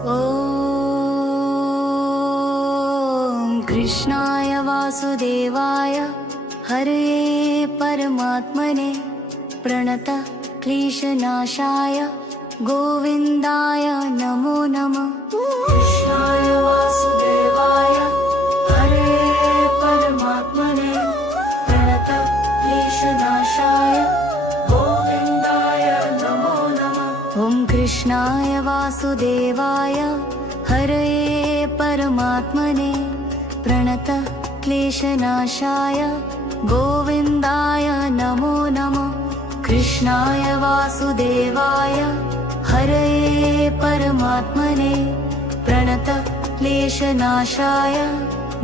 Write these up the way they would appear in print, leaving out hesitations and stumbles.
ॐ कृष्णाय वासुदेवाय हरे परमात्मने प्रणतः क्लेशनाशाय गोविन्दाय नमो नमः। कृष्णाय वासुदेवाय हरे परमात्मने प्रणतः क्लेशनाशाय गोविन्दाय नमो नमः। ॐ कृष्णाय वासुदेवाय हरे परमात्मने प्रणतः क्लेशनाशाय गोविन्दाय नमो नमः। कृष्णाय वासुदेवाय हरे परमात्मने प्रणतः क्लेशनाशाय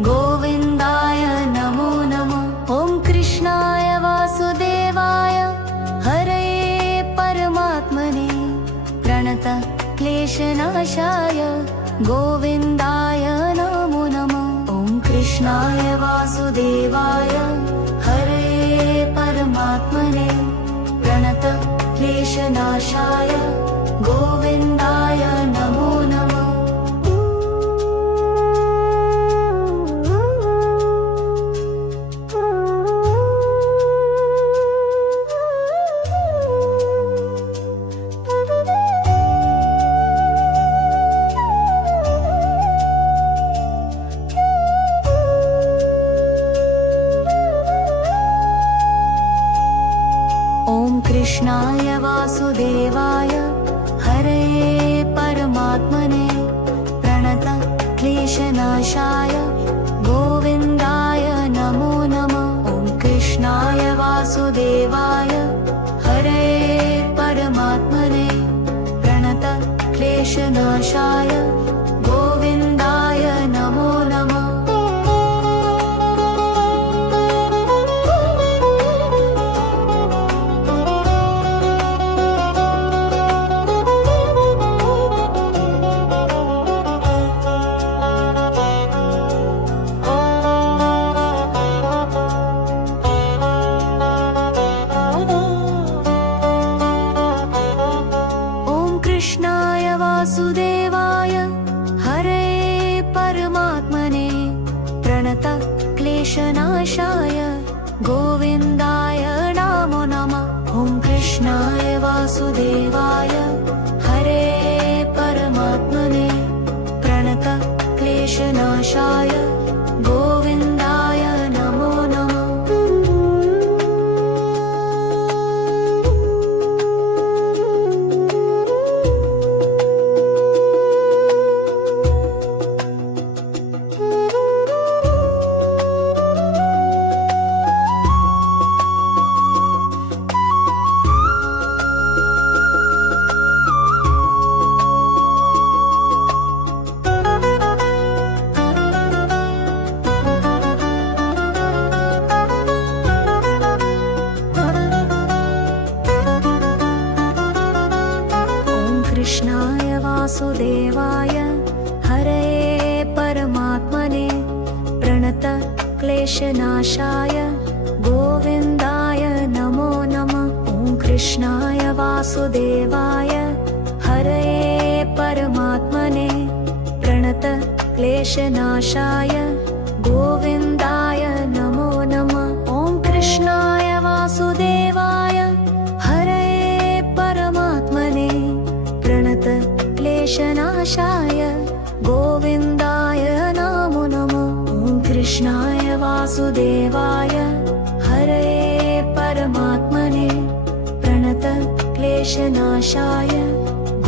गोविन्दाय नमो नमः। ॐ कृष्णाय वासुदेवाय हरे परमात्मने प्रणतः क्लेशनाशाय गोविन्दाय नमो नमः। ॐ कृष्णाय वासुदेवाय हरे परमात्मने प्रणतः क्लेशनाशाय गोविन्दाय नमो नमः। कृष्णाय वासुदेवाय हरे परमात्मने प्रणतः क्लेशनाशाय गोविन्दाय नमो नमः। ॐ कृष्णाय वासुदेवाय हरे परमात्मने प्रणतः क्लेशनाशाय गोविन्दाय नमो नमः। कृष्णाय वासुदेवाय हरे परमात्मने प्रणतः क्लेशनाशाय गोविन्दाय नमो नमः। ॐ कृष्णाय वासुदेवाय हरे परमात्मने प्रणतः क्लेशनाशाय गोविन्दाय नमो नमः। कृष्णाय वासुदेवाय हरे परमात्मने प्रणतः क्लेशनाशाय गोविन्दाय नमो नमः। ॐ कृष्णाय वासुदेवाय हरे परमात्मने प्रणतः क्लेशनाशाय गोविन्दाय नमो नमः। ॐ कृष्णाय वासुदेवाय हरे परमात्मने प्रणतः क्लेशनाशाय गोविन्दाय नमो नमः। ॐ कृष्णाय वासुदेवाय हरे परमात्मने प्रणतः क्लेशनाशाय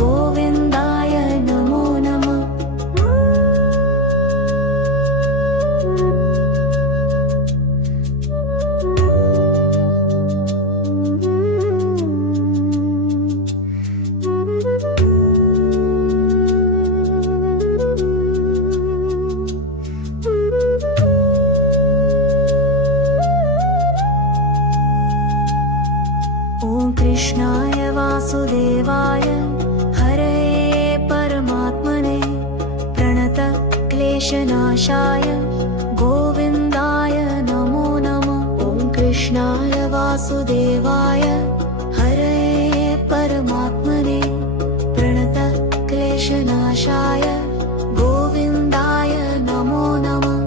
गोविन्दाय नमो नमः। कृष्णाय वासुदेवाय हरे परमात्मने प्रणतः क्लेशनाशाय गोविन्दाय नमो नमः। ॐ कृष्णाय वासुदेवाय हरे परमात्मने प्रणतः क्लेशनाशाय क्लेशनाशाय गोविन्दाय नमो नमः।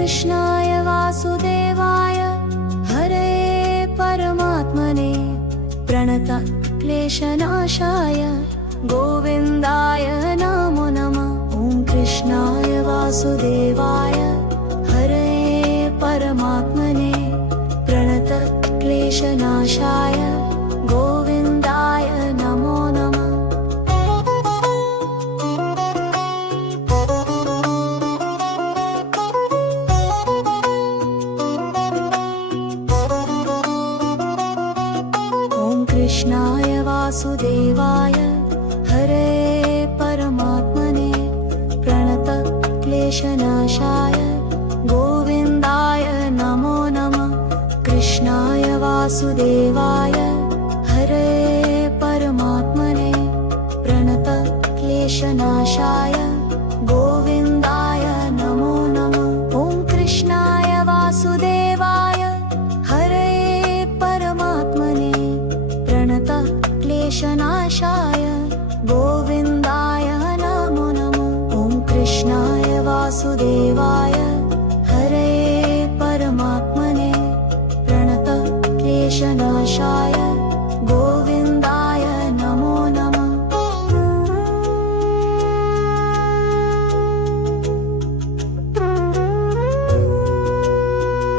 कृष्णाय वासुदेवाय हरे परमात्मने प्रणत क्लेशनाशाय गोविन्दाय नमो नमः। ॐ कृष्णाय वासुदेवाय हरे परमात्मने प्रणत क्लेशनाशाय गोविन्दाय नमो नमः। कृष्णाय वासुदेवाय हरे परमात्मने प्रणत क्लेशनाशाय गोविन्दाय नमो नमः। कृष्णाय वासुदेवाय हरे परमात्मने प्रणत क्लेशनाशाय गोविन्दाय नमो नमः। ॐ कृष्णाय वासुदेवाय हरे परमात्मने प्रणत क्लेशनाशाय गोविन्दाय नमो नमः।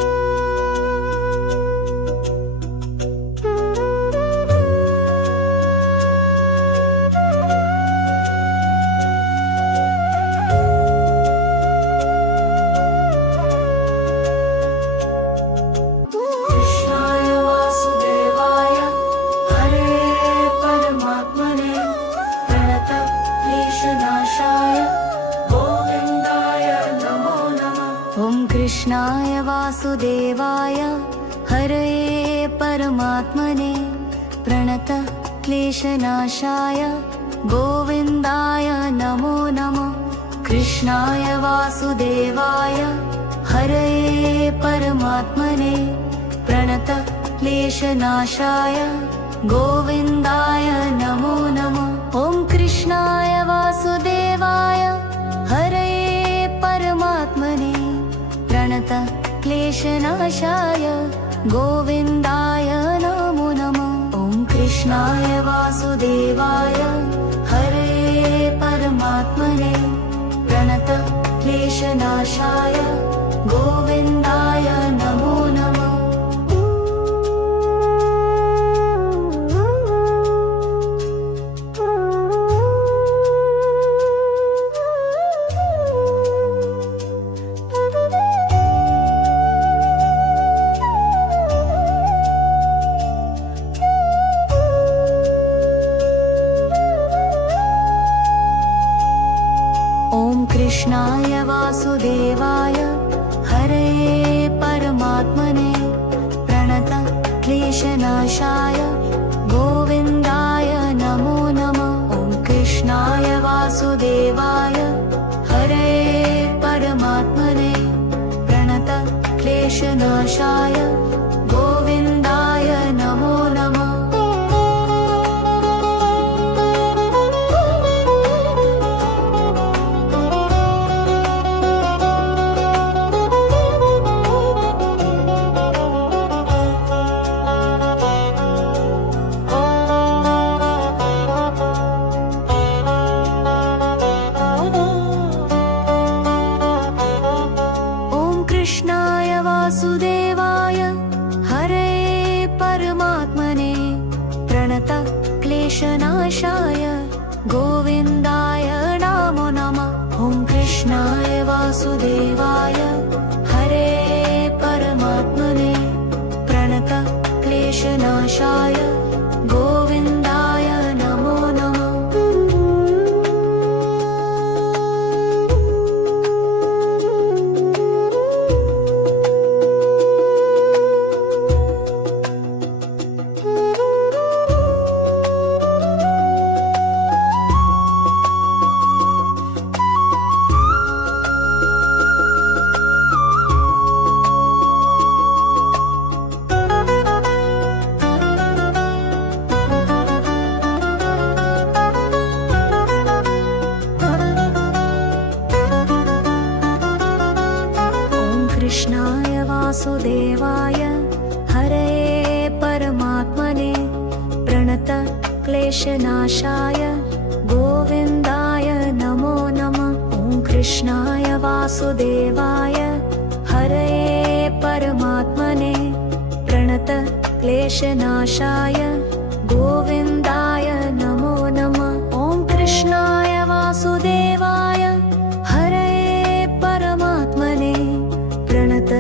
ॐ कृष्णाय वासुदेवाय हरे परमात्मने प्रणत क्लेशनाशाय गोविन्दाय नमो नमः। कृष्णाय वासुदेवाय हरे परमात्मने प्रणत क्लेशनाशाय गोविन्दाय नमो नमः। कृष्णाय वासुदेवाय हरे परमात्मने प्रणत क्लेशनाशाय गोविन्दाय नमो नमः। ॐ कृष्णाय वासुदेवाय हरे परमात्मने प्रणत क्लेशनाशाय गोविन्दाय नमो नमः। ॐ कृष्णाय वासुदेवाय हरे परमात्मने प्रणत क्लेशनाशाय गोविन्दाय नमो नमः। कृष्णाय वासुदेवाय हरे परमात्मने प्रणत क्लेशनाशाय गोविन्दाय नमो नमः। ॐ कृष्णाय वासुदेवाय हरे परमात्मने प्रणत क्लेशनाशाय गोविन्दाय नमो नमः। कृष्णाय वासुदेवाय हरे परमात्मने प्रणत क्लेशनाशाय गोविन्दाय नमो नमः। ॐ कृष्णाय वासुदेवाय हरे परमात्मने प्रणत क्लेशनाशाय गोविन्दाय नमो नमः। वासुदेवाय हरे परमात्मने प्रणत क्लेशनाशाय गोविन्दाय नमो नमः। ॐ कृष्णाय वासुदेवाय हरे परमात्मने प्रणत क्लेशनाशाय गोविन्दाय नमो नमः। ॐ कृष्णाय वासुदेवाय हरे परमात्मने प्रणत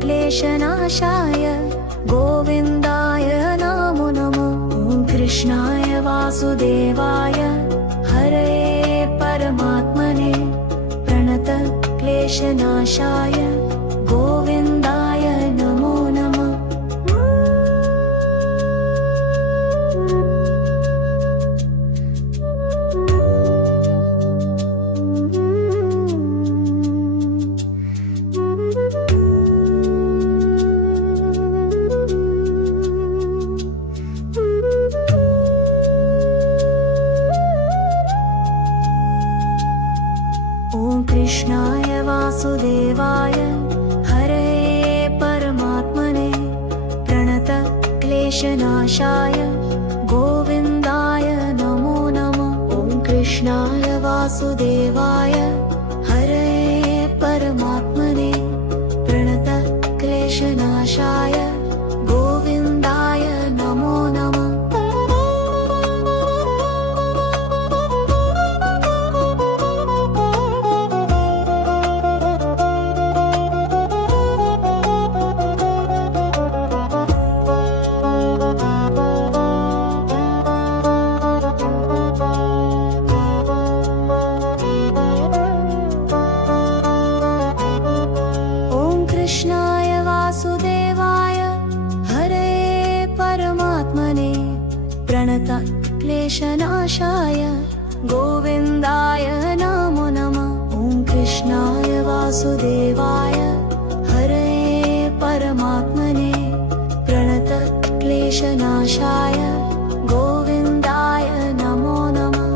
क्लेशनाशाय गोविन्दाय नमो नमः। ॐ कृष्णाय वासुदेवाय हरे परमात्मने प्रणत क्लेशनाशाय गोविन्दाय नमो नमः। ॐ कृष्णाय वासुदेवाय हरे परमात्मने प्रणत क्लेशनाशाय गोविन्दाय नमो नमः। ॐ कृष्णाय वासुदेवाय हरे परमात्मने प्रणत क्लेशनाशाय गोविन्दाय नमो नमः। कृष्णाय वासुदेवाय हरे परमात्मने प्रणत क्लेशनाशाय गोविन्दाय नमो नमः।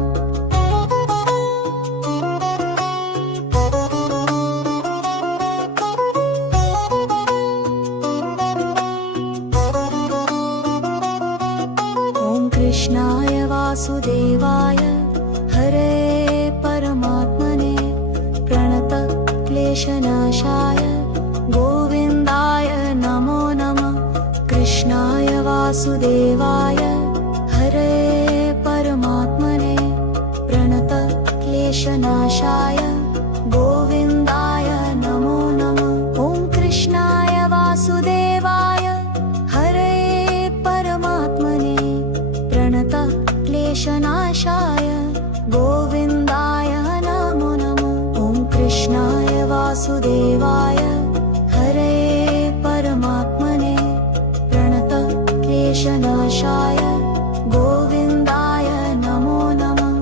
ॐ कृष्णाय वासुदेवाय हरे परमात्मने प्रणत क्लेशनाशाय गोविन्दाय नमो नमः। कृष्णाय वासुदेवाय हरे परमात्मने प्रणत क्लेशनाशाय गोविन्दाय नमो नमः। कृष्णाय वासुदेवाय हरे परमात्मने प्रणत क्लेशनाशाय गोविन्दाय नमो नमः। ॐ कृष्णाय वासुदेवाय हरे परमात्मने प्रणत क्लेशनाशाय गोविन्दाय नमो नमः।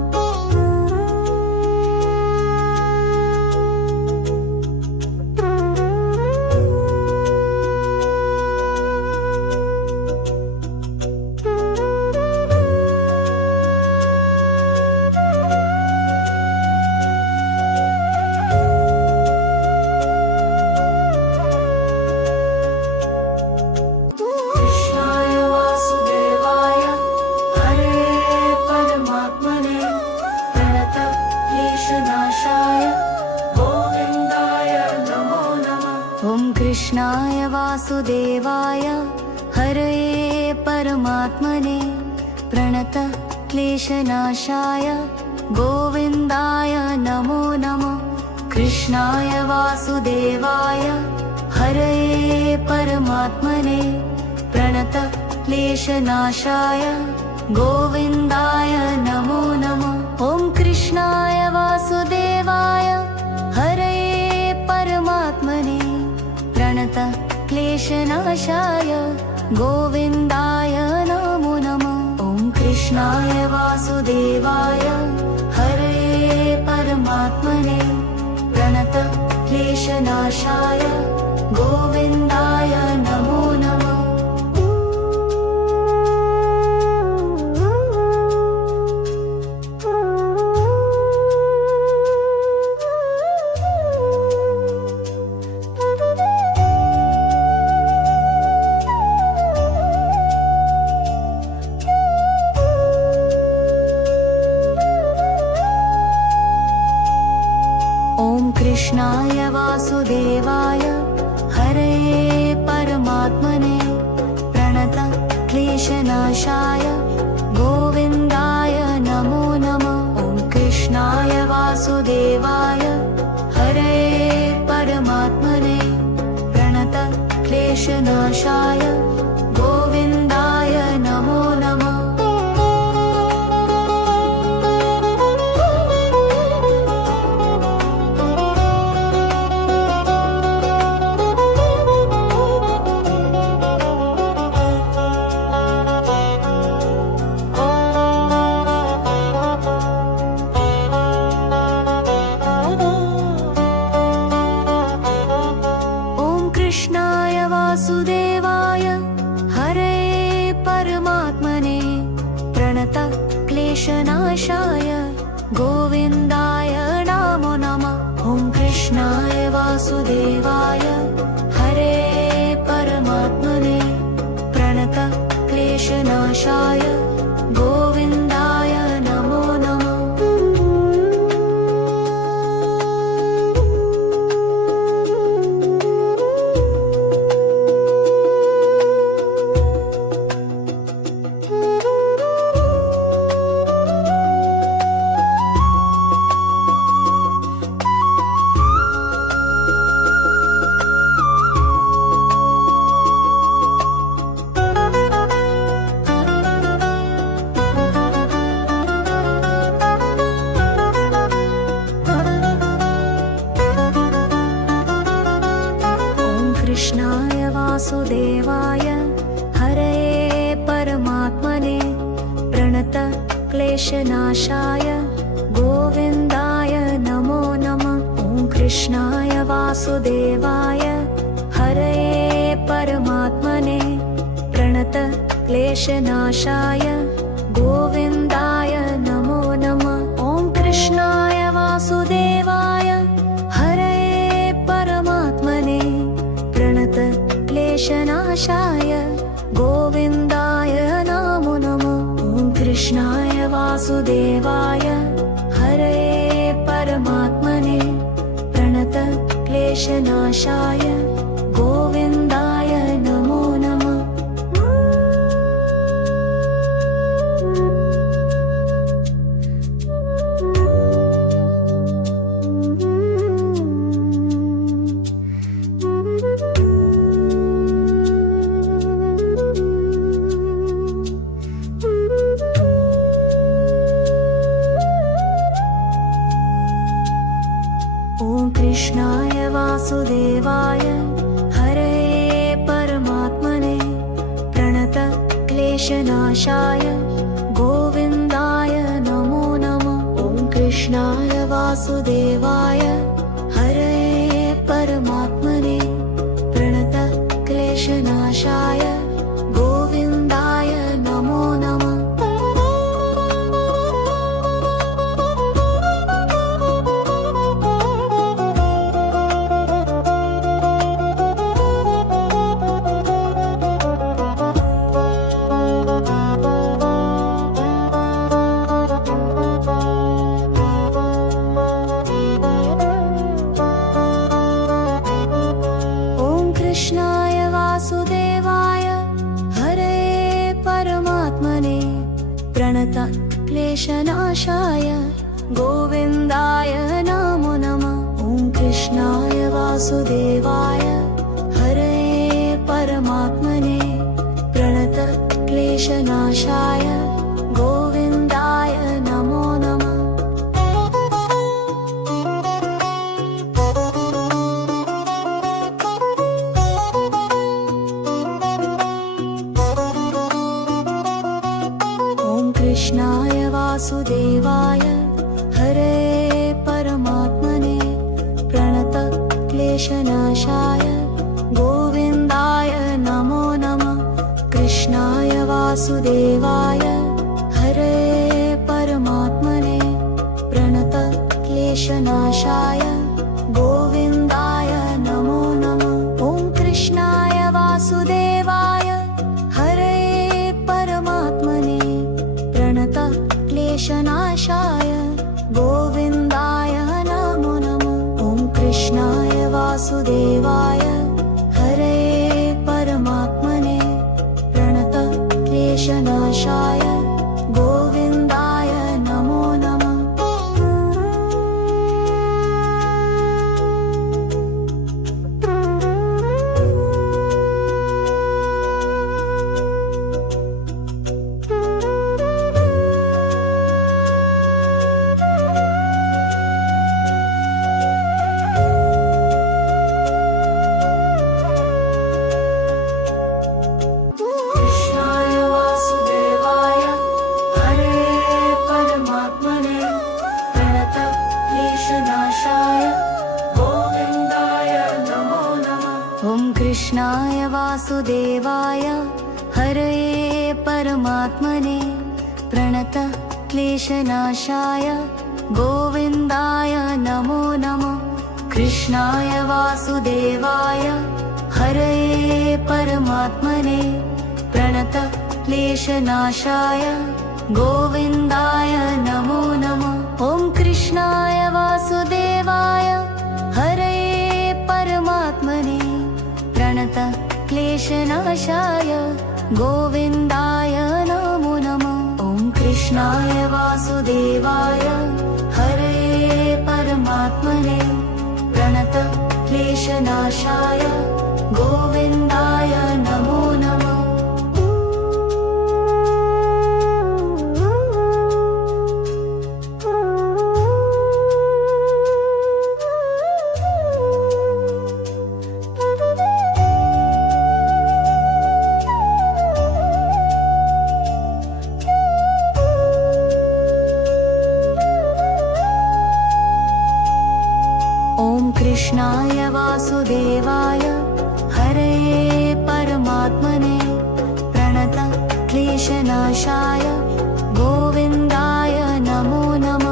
ॐ कृष्णाय वासुदेवाय हरे परमात्मने प्रणत क्लेशनाशाय गोविन्दाय नमो नमः। कृष्णाय वासुदेवाय हरे परमात्मने प्रणत क्लेशनाशाय गोविन्दाय नमो नमः। कृष्णाय वासुदेवाय हरे परमात्मने प्रणत क्लेशनाशाय गोविन्दाय नमो नमः। ॐ कृष्णाय वासुदेवाय हरे परमात्मने प्रणत क्लेशनाशाय गोविन्दाय नमो नमः। ॐ कृष्णाय वासुदेवाय हरे परमात्मने प्रणत क्लेशनाशाय गोविन्दाय नमो नमः। क्लेशनाशाय गोविन्दाय नमो नमः। कृष्णाय वासुदेवाय हरे परमात्मने प्रणत क्लेशनाशाय गोविन्दाय नमो नमः। ॐ कृष्णाय वासुदेवाय हरे परमात्मने प्रणत क्लेशनाशाय गोविन्दाय नमो नमः। कृष्णाय वासुदेवाय हरे परमात्मने प्रणत क्लेशनाशाय गोविन्दाय नमो नमः। ॐ कृष्णाय वासुदेवाय हरे परमात्मने प्रणत क्लेशनाशाय गोविन्दाय नमो नमः। ॐ कृष्णाय वासुदेवाय हरे परमात्मने प्रणत क्लेशनाशाय गोविन्दाय नमो नमः। ॐ कृष्णाय वासुदेवाय हरे परमात्मने प्रणत क्लेशनाशाय गोविन्दाय नमो नमः। ॐ कृष्णाय वासुदेवाय हरे परमात्मने प्रणत क्लेशनाशाय गोविन्दाय नमो नमः। ॐ कृष्णाय वासुदेवाय हरे परमात्मने प्रणत क्लेशनाशाय गोविन्दाय नमो नमः। कृष्णाय वासुदेवाय हरे परमात्मने प्रणत क्लेशनाशाय गोविन्दाय नमो नमः। ॐ कृष्णाय वासुदेवाय हरे परमात्मने प्रणत क्लेशनाशाय गोविन्दाय नमो नमः। कृष्णाय वासुदेवाय हरे परमात्मने प्रणत क्लेशनाशाय गोविन्दाय नमो नमः। कृष्णाय वासुदेवाय हरे परमात्मने प्रणत क्लेशनाशाय गोविन्दाय नमो नमः। ॐ कृष्णाय वासुदेवाय हरे परमात्मने प्रणत क्लेशनाशाय गोविन्दाय नमो नमः। ॐ कृष्णाय वासुदेवाय हरे परमात्मने प्रणत क्लेशनाशाय गोविन्दाय नमो नमः। वासुदेवाय हरे परमात्मने प्रणत क्लेशनाशाय गोविन्दाय नमो नमः कृष्णाय वासुदेवाय हरे परमात्मने प्रणत क्लेशनाशाय गोविन्दाय नमो नमः ॐ कृष्णाय वासुदेवाय हरे परमात्मने प्रणत क्लेशनाशाय गोविन्दाय नमो नमः ॐ कृष्णाय वासुदेवाय हरे परमात्मने प्रणत क्लेशनाशाय गोविन्दाय नमो नमः कृष्णाय वासुदेवाय हरे परमात्मने प्रणत क्लेशनाशाय गोविन्दाय नमो नमः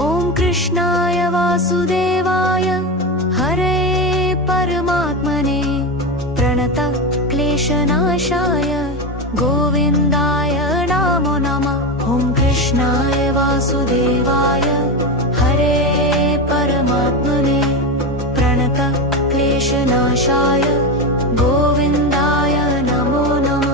ॐ कृष्णाय वासुदेवाय हरे परमात्मने प्रणत क्लेशनाशाय गोविन्दाय नमो नमः कृष्णाय वासुदेवाय हरे परमात्मने प्रणत क्लेशनाशाय गोविन्दाय नमो नमः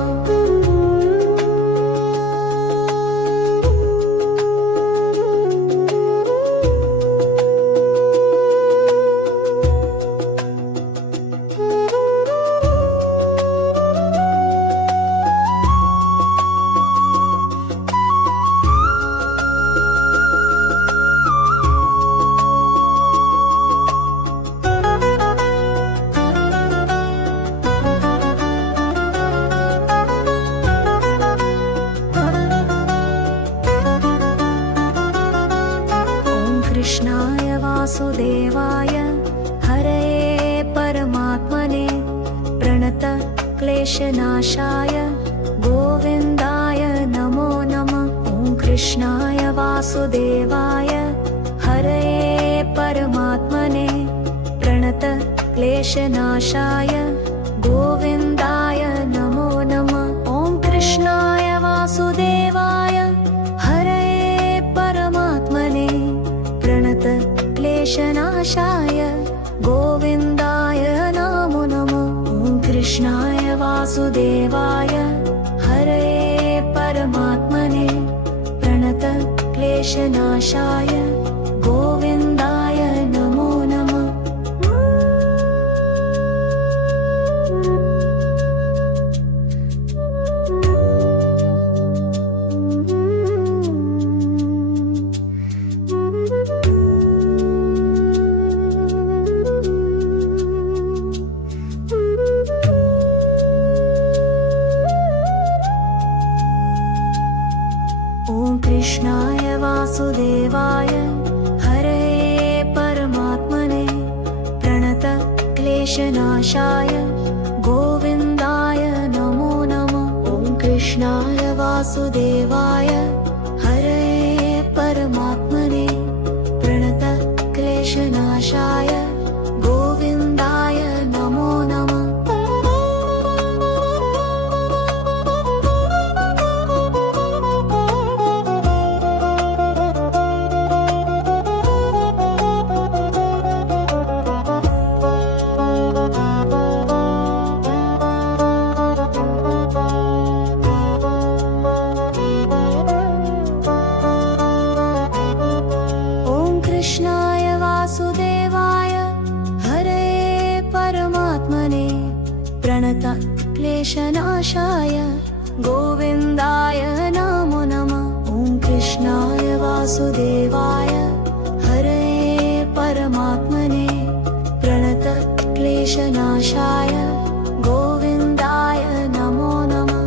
ॐ कृष्णाय वासुदेवाय हरे परमात्मने प्रणत क्लेशनाशाय गोविन्दाय नमो नमः कृष्णाय वासुदेवाय हरे परमात्मने प्रणत क्लेशनाशाय गोविन्दाय नमो नमः ॐ कृष्णाय वासुदेवाय हरे परमात्मने प्रणत क्लेशनाशाय गोविन्दाय नमो नमः ॐ कृष्णाय वासुदेवाय हरे परमात्मने प्रणत क्लेशनाशाय गोविन्दाय नमो नमः ॐ कृष्णाय वासुदेवाय हरे परमात्मने प्रणत क्लेशनाशाय गोविन्दाय नमो नमः कृष्णाय वासुदेवाय हरे परमात्मने प्रणत क्लेशनाशाय गोविन्दाय नमो नमः ॐ कृष्णाय वासुदेवाय हरे परमात्मने प्रणत क्लेशनाशाय गोविन्दाय नमो नमः कृष्णाय प्रणतक्लेशनाशाय गोविन्दाय नमो नमः। ॐ कृष्णाय वासुदेवाय हरे परमात्मने प्रणतक्लेशनाशाय गोविन्दाय नमो नमः।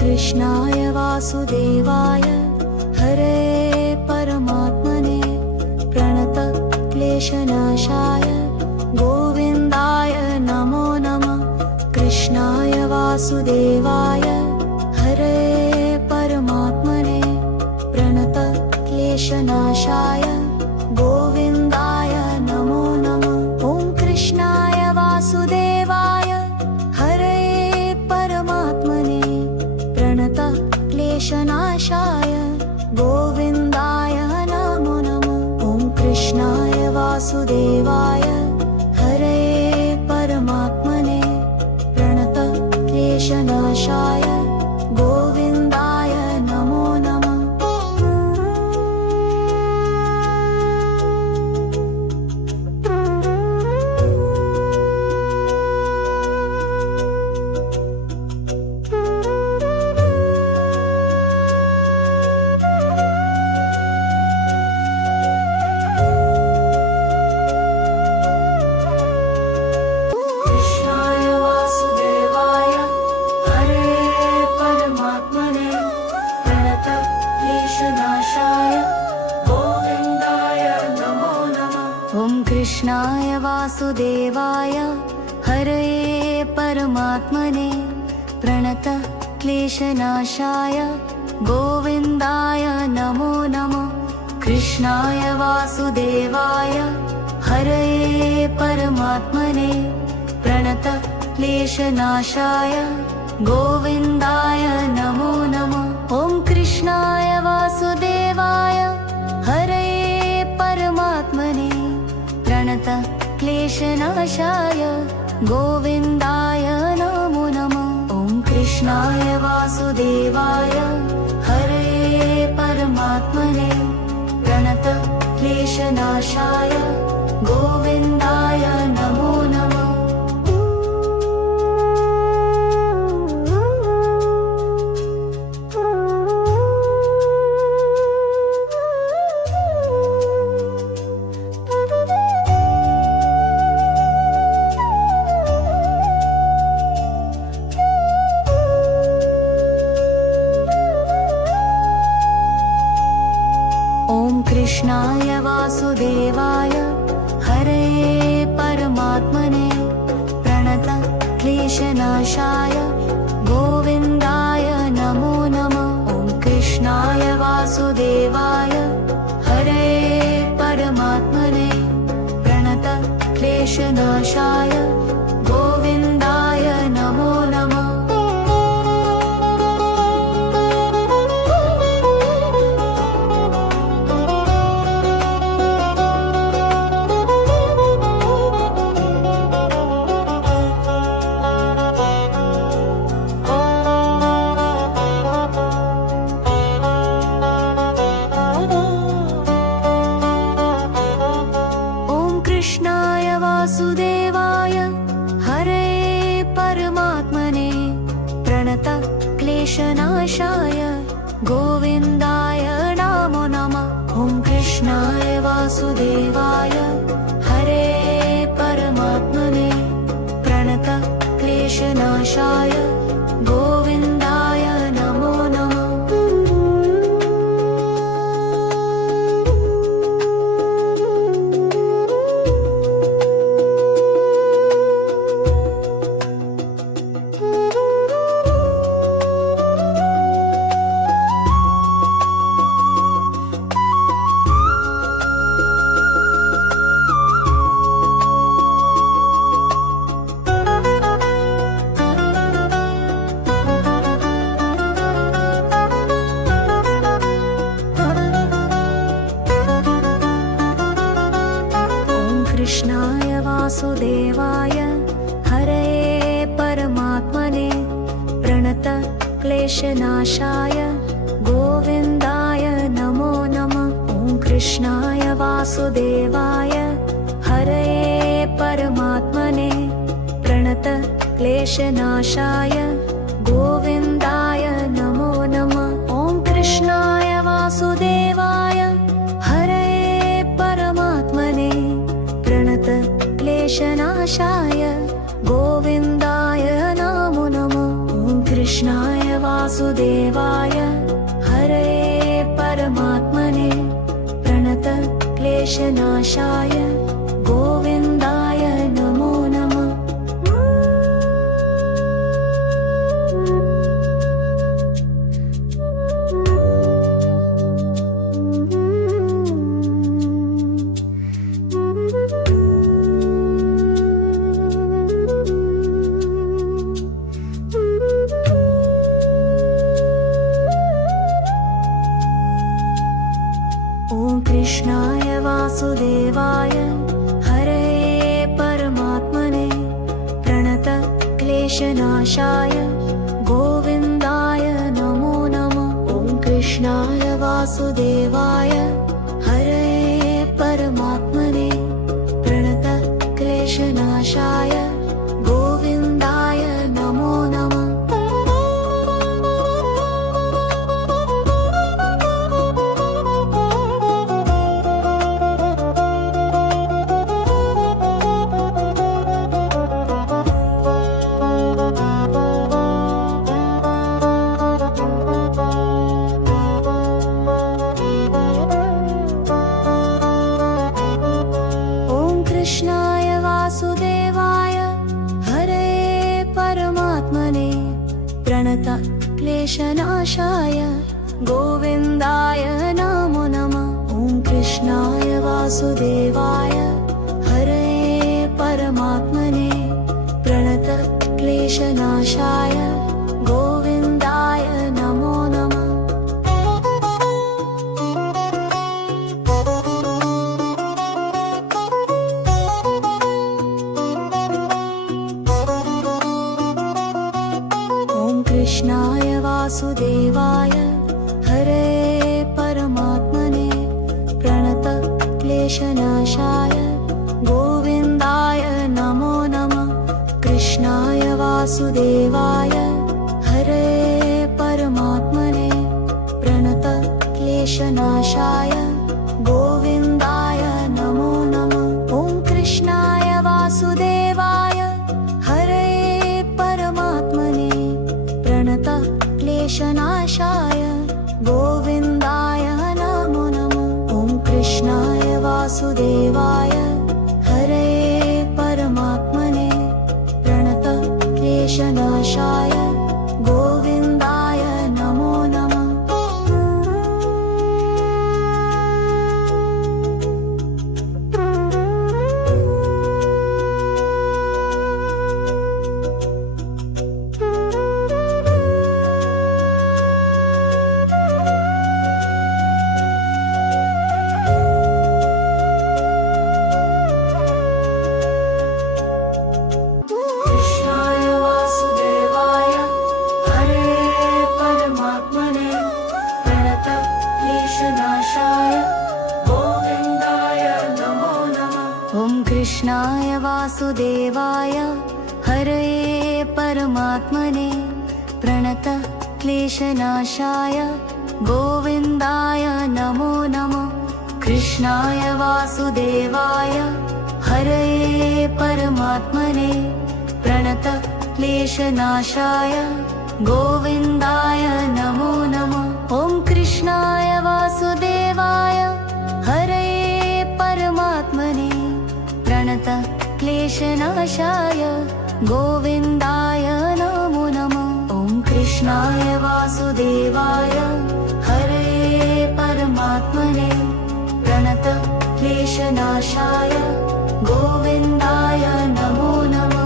कृष्णाय वासुदेवाय हरे परमात्मने प्रणतक्लेशनाशाय गोविन्दाय नमो नमः। कृष्णाय वासुदेवाय हरे परमात्मने प्रणतक्लेशनाशाय गोविन्दाय नमो नमः। ॐ कृष्णाय वासुदेवाय हरे परमात्मने प्रणतक्लेशनाशाय गोविन्दाय नमो नमः। ॐ कृष्णाय वासुदेवाय हरे परमात्मने प्रणतक्लेशनाशाय गोविन्दाय नमो नमः। कृष्णाय वासुदेवाय हरे परमात्मने प्रणतक्लेशनाशाय गोविन्दाय नमो नमः। ॐ कृष्णाय वासुदेवाय हरे परमात्मने प्रणतक्लेशनाशाय गोविन्दाय नमो नमः। कृष्णाय वासुदेवाय हरे परमात्मने प्रणतक्लेशनाशाय गोविन्दाय नमो नमः। ॐ कृष्णाय वासुदेवाय हरे परमात्मने प्रणतक्लेशनाशाय गोविन्दाय नमो नमः। ॐ कृष्णाय वासुदेवाय हरे परमात्मने प्रणतक्लेशनाशाय गोविन्दाय नमो नमः। ॐ कृष्णाय वासुदेवाय हरे परमात्मने प्रणतक्लेशनाशाय गोविन्दाय नमो नमः। ॐ कृष्णाय वासुदेवाय हरे परमात्मने प्रणतक्लेशनाशाय गोविन्दाय नमो नमः। क्लेशनाशाय गोविन्दाय नमो नमः। ॐ कृष्णाय वासुदेवाय हरये परमात्मने प्रणत क्लेशनाशाय गोविन्दाय नमो नमः। ॐ कृष्णाय वासुदेवाय हरये परमात्मने प्रणत क्लेशनाशाय गोविन्दाय नमो नमः। ॐ कृष्णाय वासुदेवाय हरये परमात्मने प्रणत क्लेशनाशाय गोविन्दाय नमो नमः। ॐ कृष्णाय वासुदेवाय हरये परमात्मने प्रणत क्लेशनाशाय गोविन्दाय नमो नमः। ॐ कृष्णाय वासुदेवाय हरये परमात्मने प्रणत क्लेशनाशाय गोविन्दाय नमो नमः। कृष्णाय वासुदेवाय हरये परमात्मने प्रणत क्लेशनाशाय गोविन्दाय नमो नमः। ॐ कृष्णाय वासुदेवाय हरये परमात्मने प्रणत क्लेशनाशाय गोविन्दाय नमो नमः। कृष्णाय वासुदेवाय हरये परमात्मने प्रणत क्लेशनाशाय गोविन्दाय नमो नमः। कृष्णाय वासुदेवाय हरये परमात्मने प्रणत क्लेशनाशाय गोविन्दाय नमो नमः। ॐ कृष्णाय वासुदेवाय हरये परमात्मने प्रणत क्लेशनाशाय गोविन्दाय नमो नमः। ॐ कृष्णाय वासुदेवाय हरये परमात्मने प्रणत क्लेशनाशाय गोविन्दाय नमो नमः। कृष्णाय वासुदेवाय हरये परमात्मने प्रणत क्लेशनाशाय गोविन्दाय नमो नमः। कृष्णाय वासुदेवाय हरये परमात्मने प्रणत क्लेशनाशाय गोविन्दाय नमो नमः। ॐ कृष्णाय वासुदेवाय हरये परमात्मने प्रणत क्लेशनाशाय गोविन्दाय नमो नमः। ॐ कृष्णाय वासुदेवाय हरये परमात्मने प्रणत क्लेशनाशाय गोविन्दाय नमो नमः।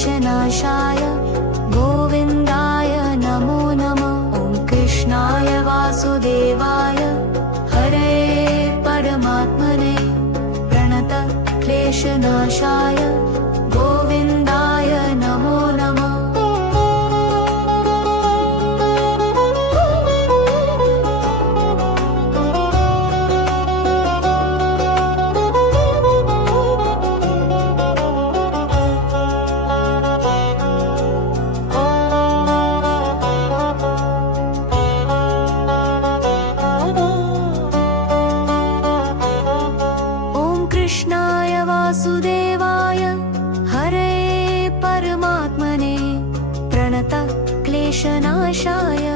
क्लेशनाशाय गोविन्दाय नमो नमः। ॐ कृष्णाय वासुदेवाय हरे परमात्मने प्रणत क्लेशनाशाय गोविन्दाय नमो नमः। कृष्णाय वासुदेवाय हरे परमात्मने प्रणत क्लेशनाशाय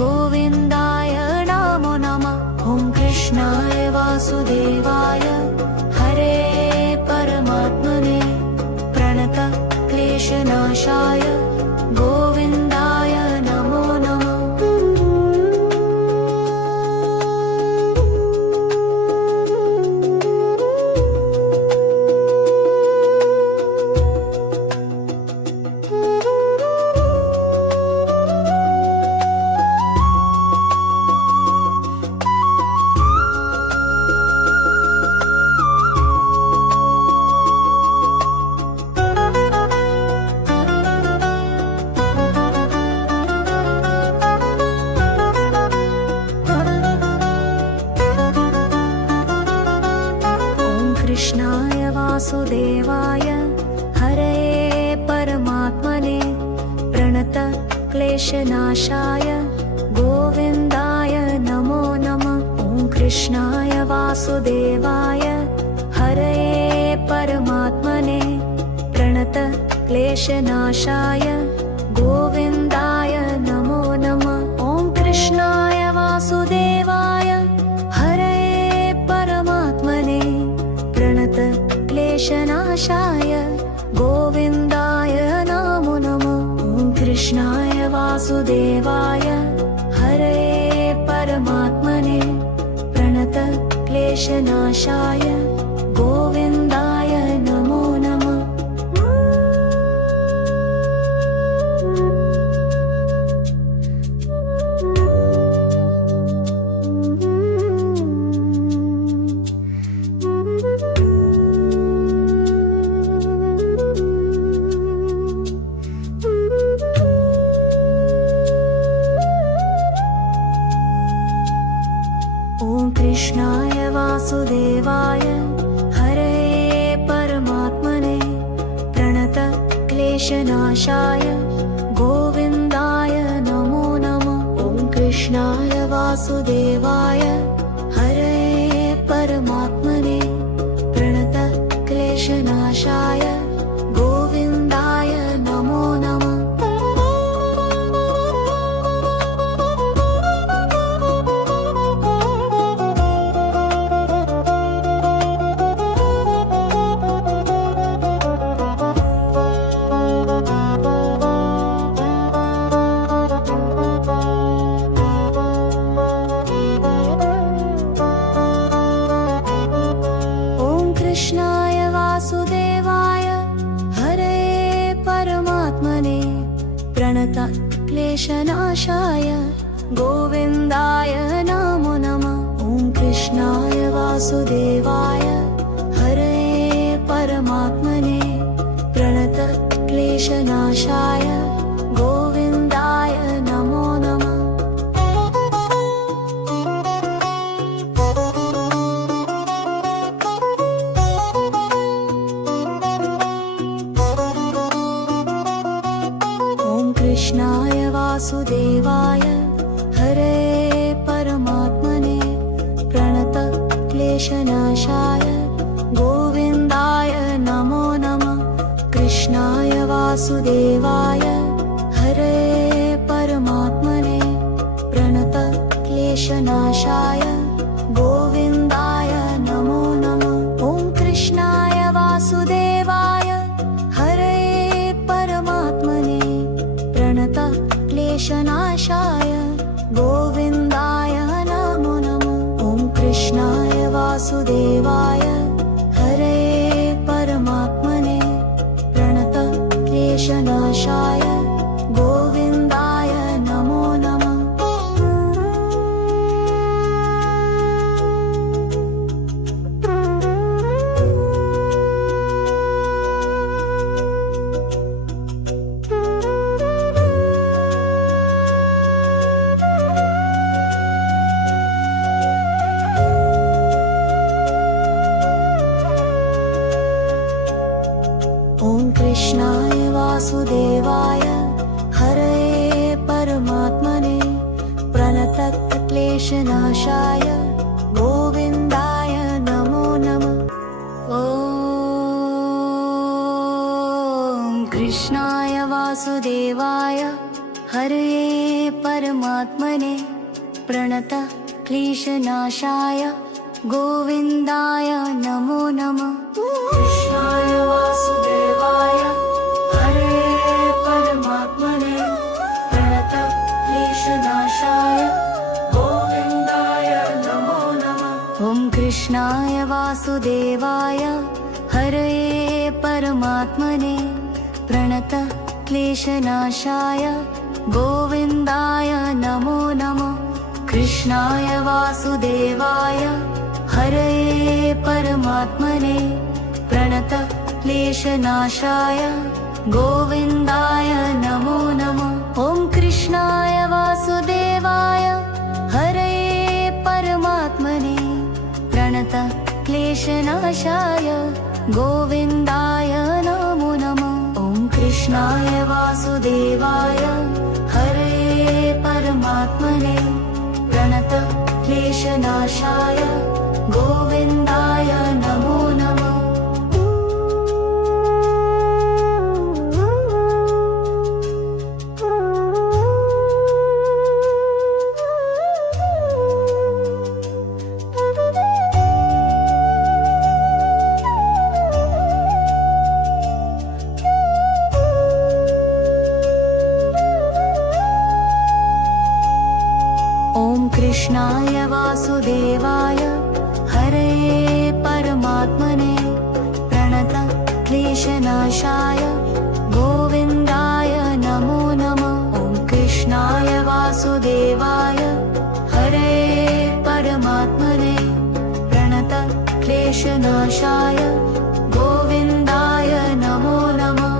गोविन्दाय नमो नमः। ॐ कृष्णाय वासुदेवाय हरे परमात्मने प्रणत क्लेशनाशाय गोविन्दाय नमो नमः। कृष्णाय वासुदेवाय हरे परमात्मने प्रणत क्लेशनाशाय गोविन्दाय नमो नमः। ॐ कृष्णाय वासुदेवाय हरे परमात्मने प्रणत क्लेशनाशाय गोविन्दाय नमो नमः। ॐ कृष्णाय वासुदेवाय हरे परमात्मने प्रणत क्लेशनाशाय गोविन्दाय नमो नमः। ॐ कृष्णाय वासुदेवाय हरे परमात्मने प्रणत क्लेशनाशाय गोविन्दाय नमो नमः। ॐ कृष्णाय वासुदेवाय हरे परमात्मने प्रणत क्लेशनाशाय गोविन्दाय नमो नमः। ॐ कृष्णाय वासुदेवाय हरे परमात्मने प्रणत क्लेशनाशाय गोविन्दाय नमो नमः। कृष्णाय वासुदेवाय हरे परमात्मने प्रणत क्लेशनाशाय गोविन्दाय नमो नमः। ॐ कृष्णाय वासुदेवाय हरे परमात्मने प्रणत क्लेशनाशाय गोविन्दाय नमो नमः। कृष्णाय वासुदेवाय हरे परमात्मने प्रणत क्लेशनाशाय गोविन्दाय नमो नमः। कृष्णाय वासुदेवाय हरे परमात्मने प्रणत क्लेशनाशाय गोविन्दाय नमो नमः। ॐ कृष्णाय वासुदेवाय हरे परमात्मने प्रणत क्लेशनाशाय गोविन्दाय नमो नमः। ॐ कृष्णाय वासुदेवाय हरे परमात्मने प्रणत क्लेशनाशाय गोविन्दाय नमो नमः। ॐ कृष्णाय वासुदेवाय हरये परमात्मने प्रणतक्लेशनाशाय गोविन्दाय नमो नमः। ॐ कृष्णाय वासुदेवाय हरये परमात्मने प्रणतक्लेशनाशाय गोविन्दाय नमो नमः। कृष्णाय वासुदेवाय हरे परमात्मने प्रणतक्लेशनाशाय गोविन्दाय नमो नमः। ॐ कृष्णाय वासुदेवाय हरे परमात्मने प्रणतक्लेशनाशाय गोविन्दाय नमो नमः। कृष्णाय वासुदेवाय हरे परमात्मने प्रणतक्लेशनाशाय गोविन्दाय नमो नमः। ॐ कृष्णाय वासुदेवाय हरे परमात्मने प्रणतक्लेशनाशाय गोविन्दाय नमो नमः। ॐ कृष्णाय वासुदेवाय हरे परमात्मने प्रणतक्लेशनाशाय गोविन्दाय नमो नमः। कृष्णाय वासुदेवाय हरे परमात्मने प्रणतक्लेशनाशाय गोविन्दाय नमो नमः। ॐ कृष्णाय वासुदेवाय हरे परमात्मने प्रणतक्लेशनाशाय गोविन्दाय नमो नमः।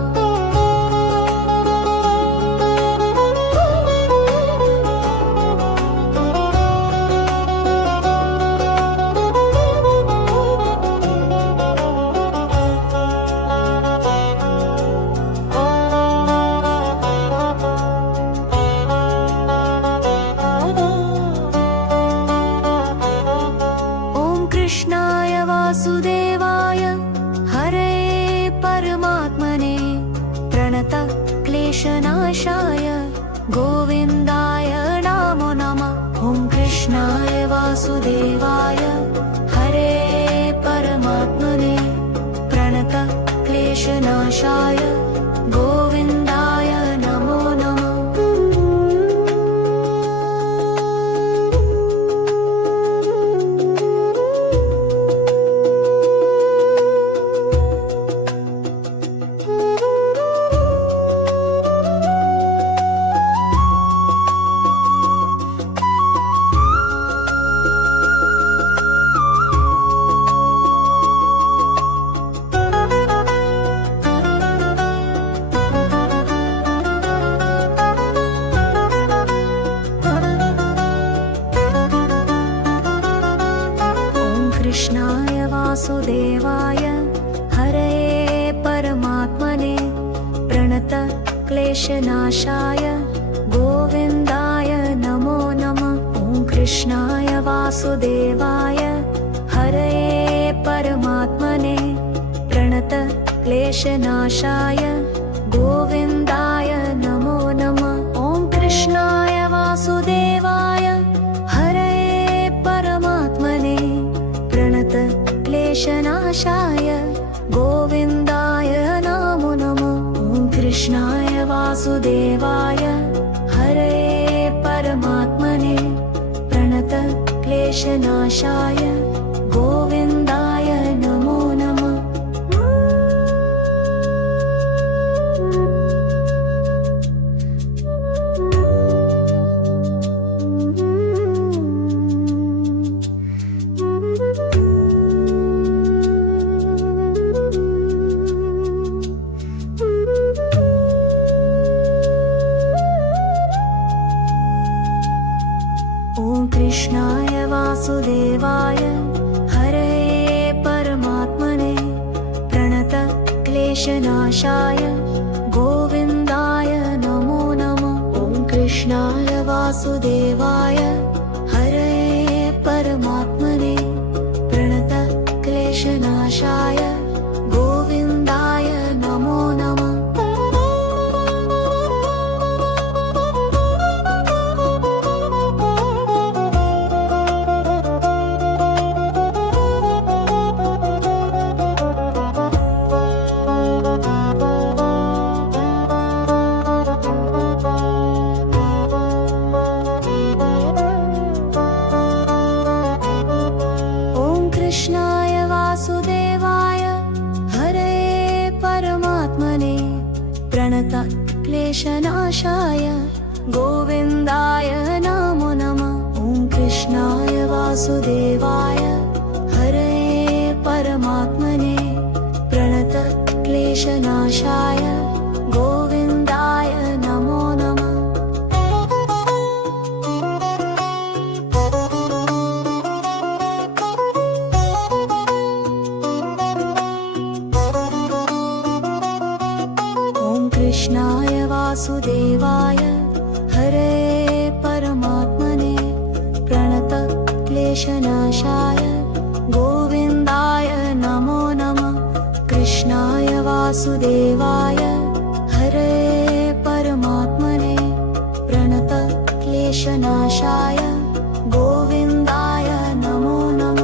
कृष्णाय वासुदेवाय हरे परमात्मने प्रणतक्लेशनाशाय गोविन्दाय नमो नमः। ॐ कृष्णाय वासुदेवाय हरे परमात्मने प्रणतक्लेशनाशाय गोविन्दाय नमो नमः। कृष्णाय वासुदेवाय हरे परमात्मने प्रणतक्लेशनाशाय गोविन्दाय नमो नमः। ॐ कृष्णाय वासुदेवाय हरे परमात्मने प्रणतक्लेशनाशाय गोविन्दाय नमो नमः। ॐ कृष्णाय वासुदेवाय हरे परमात्मने प्रणतक्लेशनाशाय गोविन्दाय नमो नमः। ॐ कृष्णाय वासुदेवाय हरे परमात्मने प्रणतक्लेशनाशाय गोविन्दाय नमो नमः। क्लेशनाशाय गोविन्दाय नमो नमः। ॐ कृष्णाय वासुदेवाय हरे परमात्मने प्रणतः क्लेशनाशाय गोविन्दाय नमो नमः। कृष्णाय वासुदेवाय हरे परमात्मने प्रणतः क्लेशनाशाय गोविन्दाय नमो नमः। ॐ कृष्णाय वासुदेवाय हरे परमात्मने प्रणतः क्लेशनाशाय गोविन्दाय नमो नमः। कृष्णाय वासुदेवाय हरे परमात्मने प्रणतः क्लेशनाशाय गोविन्दाय नमो नमः।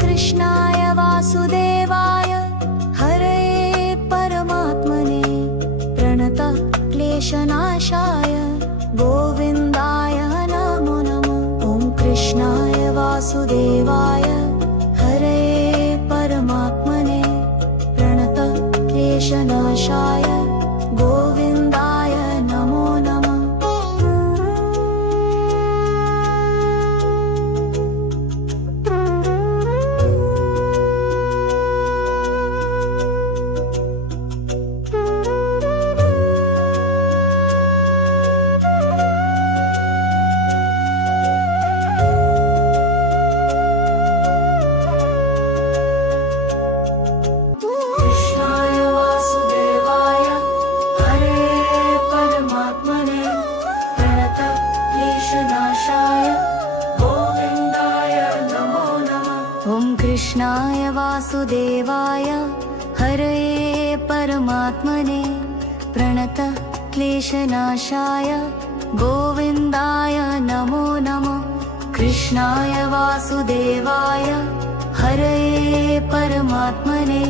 कृष्णाय वासुदेवाय हरे परमात्मने प्रणतः क्लेशनाशाय गोविन्दाय नमो नमः। ॐ कृष्णाय वासुदेवाय हरे परमात्मने प्रणतः क्लेशनाशाय गोविन्दाय नमो नमः। ॐ कृष्णाय वासुदेवाय हरे परमात्मने प्रणतः क्लेशनाशाय गोविन्दाय नमो नमः। कृष्णाय वासुदेवाय हरे परमात्मने प्रणतः क्लेशनाशाय गोविन्दाय नमो नमः। कृष्णाय वासुदेवाय हरे परमात्मने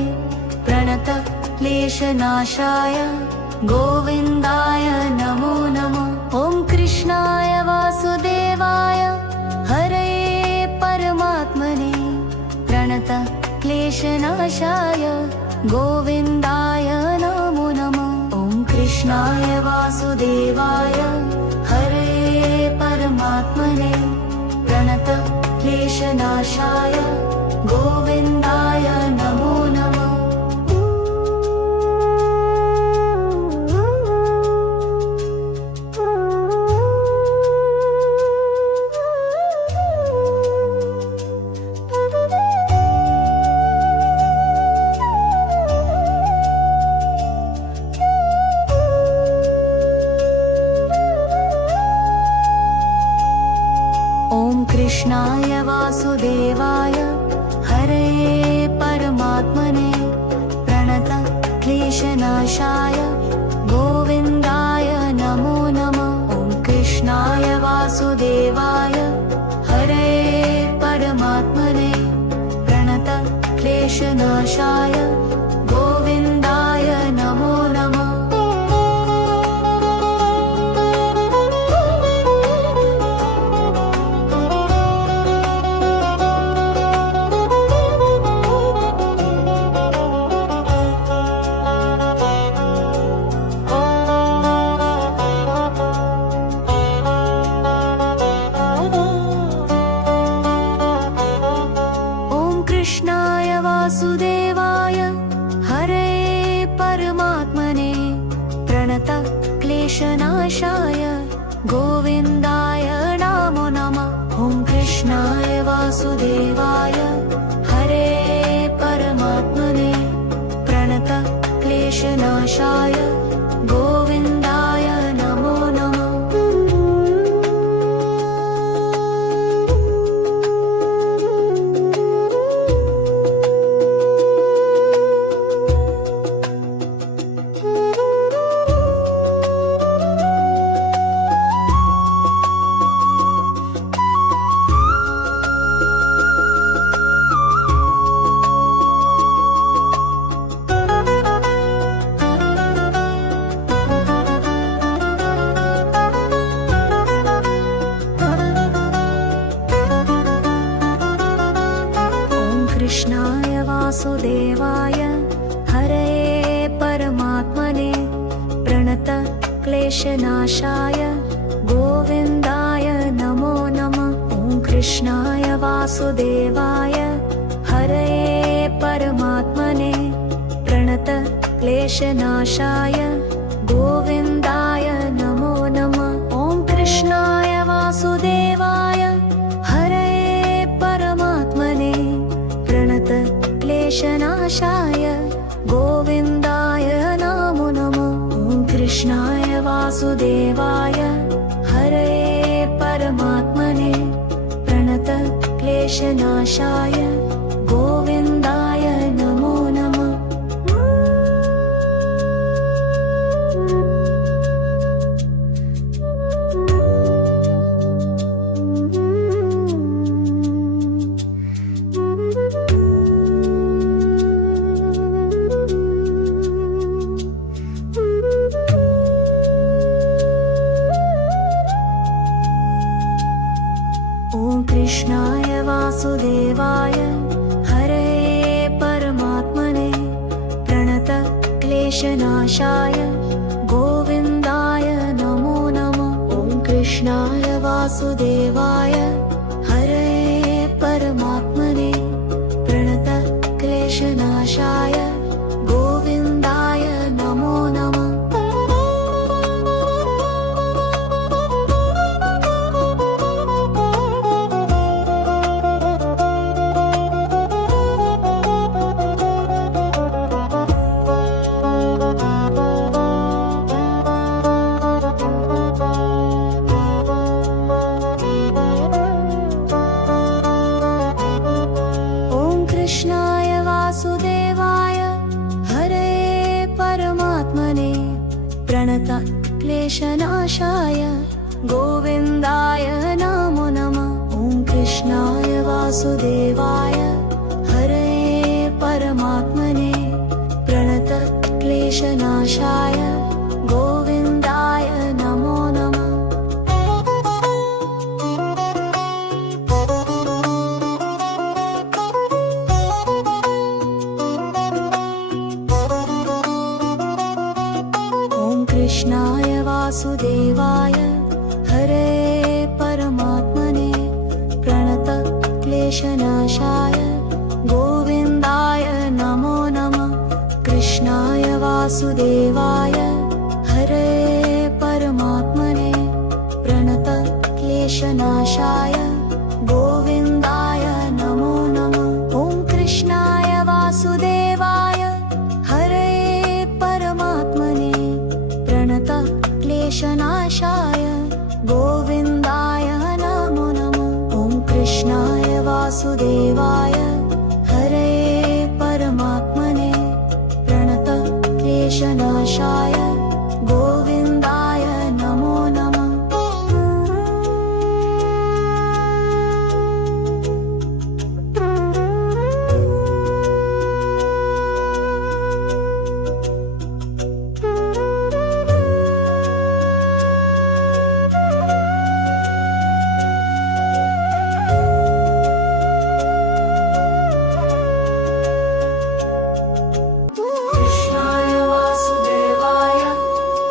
प्रणतः क्लेशनाशाय गोविन्दाय नमो नमः। ॐ कृष्णाय वासुदेवाय हरे परमात्मने प्रणतः क्लेशनाशाय गोविन्दाय नमो नमः। ॐ कृष्णाय वासुदेवाय हरे परमात्मने प्रणतः क्लेशनाशाय गोविन्दाय नमो नमः। कृष्णाय वासुदेवाय हरे परमात्मने प्रणतः क्लेशनाशाय गोविन्दाय नमो नमः। ॐ कृष्णाय वासुदेवाय हरे परमात्मने प्रणतः क्लेशनाशाय गोविन्दाय नमो नमः। कृष्णाय वासुदेवाय हरे परमात्मने प्रणतः क्लेशनाशाय गोविन्दाय नमो नमः। ॐ कृष्णाय वासुदेवाय हरे परमात्मने प्रणतः क्लेश क्लेशनाशाय गोविन्दाय नमो नमः। कृष्णाय वासुदेवाय हरये परमात्मने प्रणत क्लेशनाशाय गोविन्दाय नमो नमः। ॐ कृष्णाय वासुदेवाय हरये परमात्मने प्रणत क्लेशनाशाय गोविन्दाय नमो नमः। ॐ कृष्णाय वासुदेवाय हरये परमात्मने प्रणत क्लेशनाशाय गोविन्दाय नमो नमः। ॐ कृष्णाय वासुदेवाय हरये परमात्मने प्रणत क्लेशनाशाय गोविन्दाय नमो नमः। ॐ कृष्णाय वासुदेवाय हरये परमात्मने प्रणत क्लेशनाशाय गोविन्दाय नमो नमः। ॐ कृष्णाय वासुदेवाय हरये परमात्मने प्रणत क्लेशनाशाय गोविन्दाय नमो नमः। कृष्णाय वासुदेवाय हरये परमात्मने प्रणत क्लेशनाशाय गोविन्दाय नमो नमः। ॐ कृष्णाय वासुदेवाय हरये परमात्मने प्रणत क्लेशनाशाय गोविन्दाय नमो नमः। कृष्णाय वासुदेवाय हरये परमात्मने प्रणत क्लेशनाशाय गोविन्दाय नमो नमः। कृष्णाय वासुदेवाय हरये परमात्मने प्रणत क्लेशनाशाय गोविन्दाय नमो नमः। ॐ कृष्णाय वासुदेवाय हरये परमात्मने प्रणत क्लेशनाशाय गोविन्दाय नमो नमः। ॐ कृष्णाय वासुदेवाय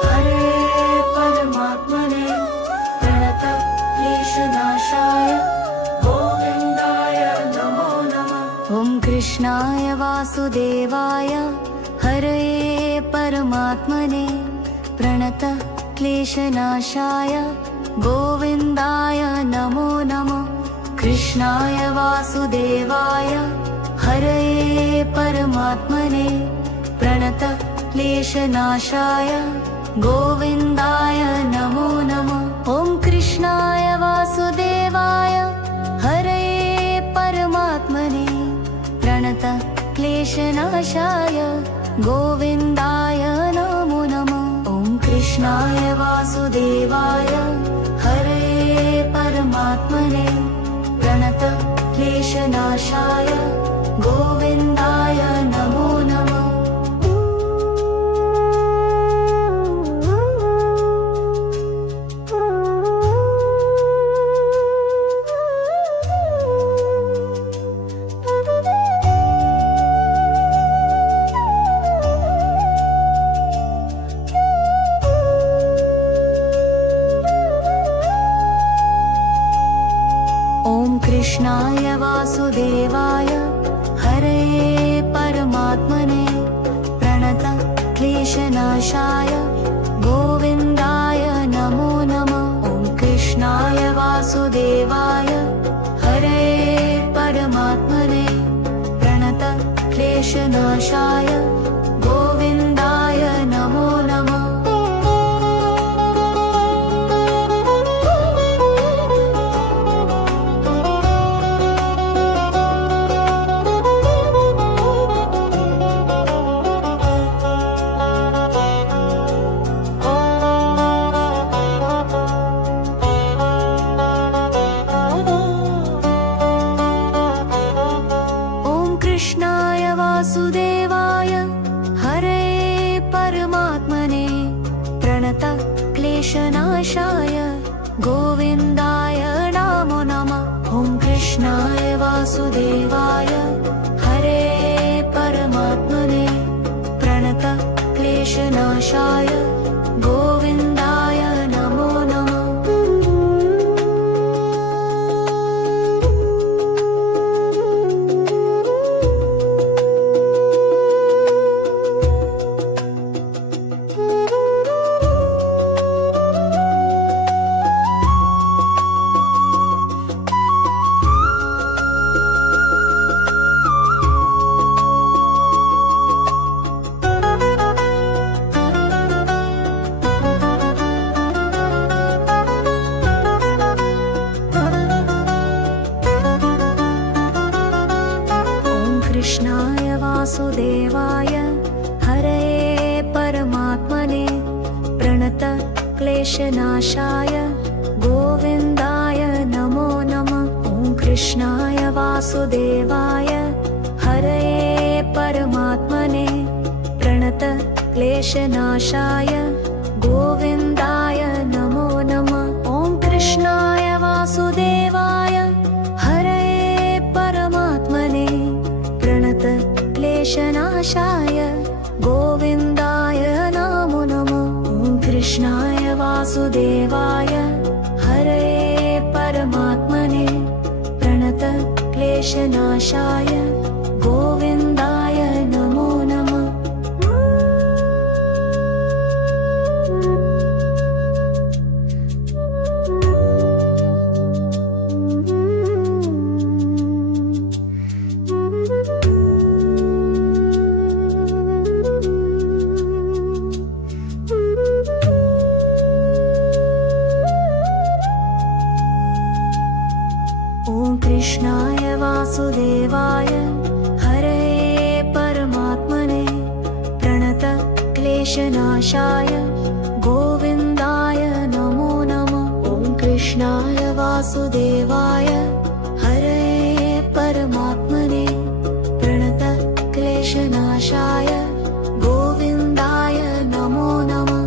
हरये परमात्मने प्रणत क्लेशनाशाय गोविन्दाय नमो नमः। कृष्णाय वासुदेवाय हरये परमात्मने प्रणत क्लेशनाशाय गोविन्दाय नमो नमः। कृष्णाय वासुदेवाय हरये परमात्मने प्रणत क्लेशनाशाय गोविन्दाय नमो नमः। ॐ कृष्णाय वासुदेवाय हरये परमात्मने प्रणत क्लेशनाशाय गोविन्दाय नमो नमः। ॐ कृष्णाय वासुदेवाय हरये परमात्मने प्रणत क्लेशनाशाय गोविन्दाय नमो नमः। कृष्णाय वासुदेवाय हरये परमात्मने प्रणत क्लेशनाशाय गोविन्दाय नमो नमः। ॐ कृष्णाय वासुदेवाय हरये परमात्मने प्रणत क्लेशनाशाय गोविन्दाय नमो नमः। कृष्णाय वासुदेवाय हरये परमात्मने प्रणत क्लेशनाशाय गोविन्दाय नमो नमः। ॐ कृष्णाय वासुदेवाय हरये परमात्मने प्रणत क्लेशनाशाय गोविन्दाय नमो नमः। कृष्णाय वासुदेवाय हरये परमात्मने प्रणत क्लेशनाशाय गोविन्दाय नमो नमः। ॐ कृष्णाय वासुदेवाय हरये परमात्मने प्रणत क्लेशनाशाय गोविन्दाय नमो नमः। ॐ कृष्णाय वासुदेवाय हरये परमात्मने प्रणत क्लेशनाशाय गोविन्दाय नमो नमः। ॐ कृष्णाय वासुदेवाय हरये परमात्मने प्रणत क्लेशनाशाय गोविन्दाय नमो नमः। ॐ कृष्णाय वासुदेवाय हरये परमात्मने प्रणत क्लेशनाशाय गोविन्दाय नमो नमः। ॐ कृष्णाय वासुदेवाय हरये परमात्मने प्रणत क्लेशनाशाय गोविन्दाय नमो नमः।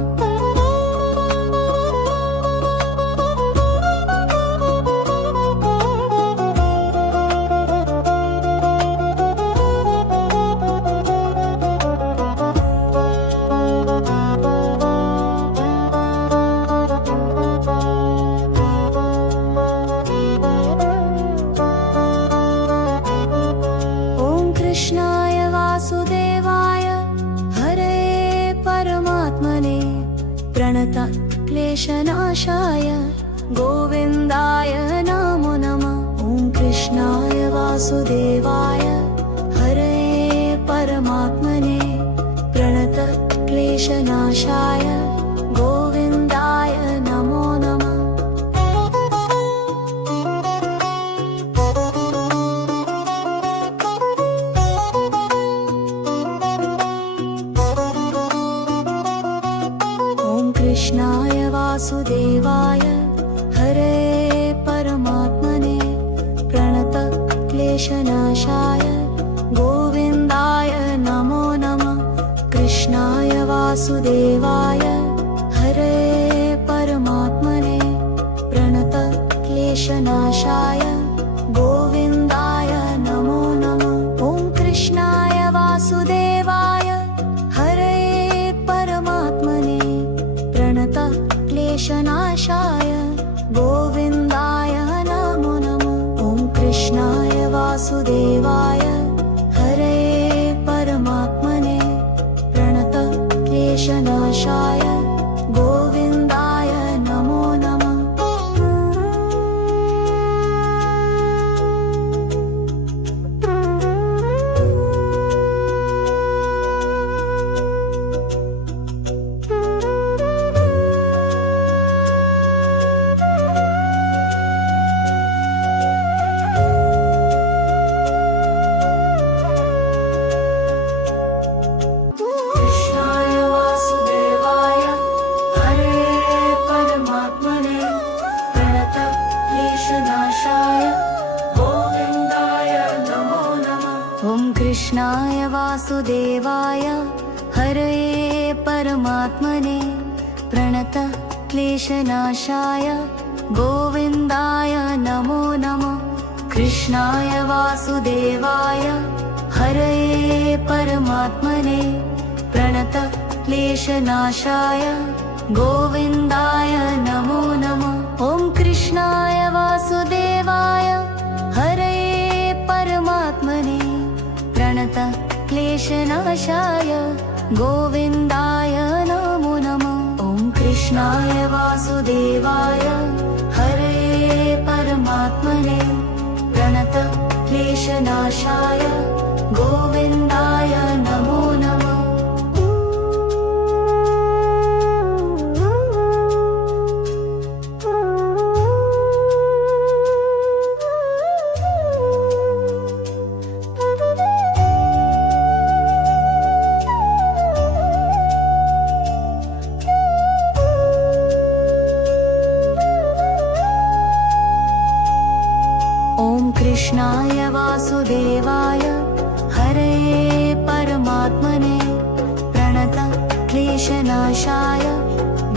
कृष्णाय वासुदेवाय हरये परमात्मने प्रणत क्लेशनाशाय गोविन्दाय नमो नमः। ॐ कृष्णाय वासुदेवाय हरये परमात्मने प्रणत क्लेशनाशाय गोविन्दाय नमो नमः। ॐ कृष्णाय वासुदेवाय हरे परमात्मने प्रणत क्लेशनाशाय गोविन्दाय नमो नमः। कृष्णाय वासुदेवाय हरे परमात्मने प्रणत क्लेशनाशाय गोविन्दाय नमो नमः। ॐ कृष्णाय वासुदेवाय हरे परमात्मने प्रणत क्लेशनाशाय गोविन्दाय नमो नमः। ॐ कृष्णाय वासुदेवाय हरे परमात्मने प्रणत क्लेशनाशाय गोविन्दाय नमो नमः। कृष्णाय वासुदेवाय हरे परमात्मने प्रणत क्लेशनाशाय गोविन्दाय नमो नमः। ॐ कृष्णाय वासुदेवाय हरे परमात्मने प्रणत क्लेशनाशाय गोविन्दाय नमो नमः। कृष्णाय वासुदेवाय हरे परमात्मने प्रणत क्लेशनाशाय गोविन्दाय नमो नमः। ॐ कृष्णाय वासुदेवाय हरे परमात्मने प्रणत क्लेशनाशाय गोविन्दाय नमो नमः। ॐ कृष्णाय वासुदेवाय हरे परमात्मने प्रणत क्लेशनाशाय गोविन्दाय नमो नमः। ॐ कृष्णाय वासुदेवाय हरे परमात्मने प्रणत क्लेशनाशाय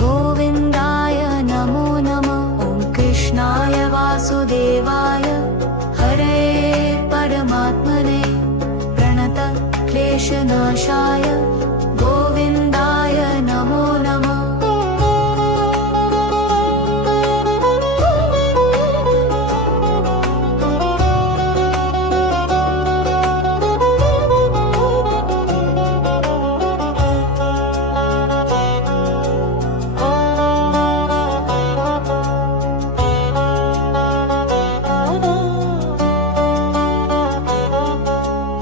गोविन्दाय नमो नमः। ॐ कृष्णाय वासुदेवाय हरे परमात्मने प्रणत क्लेशनाशाय गोविन्दाय नमो नमः।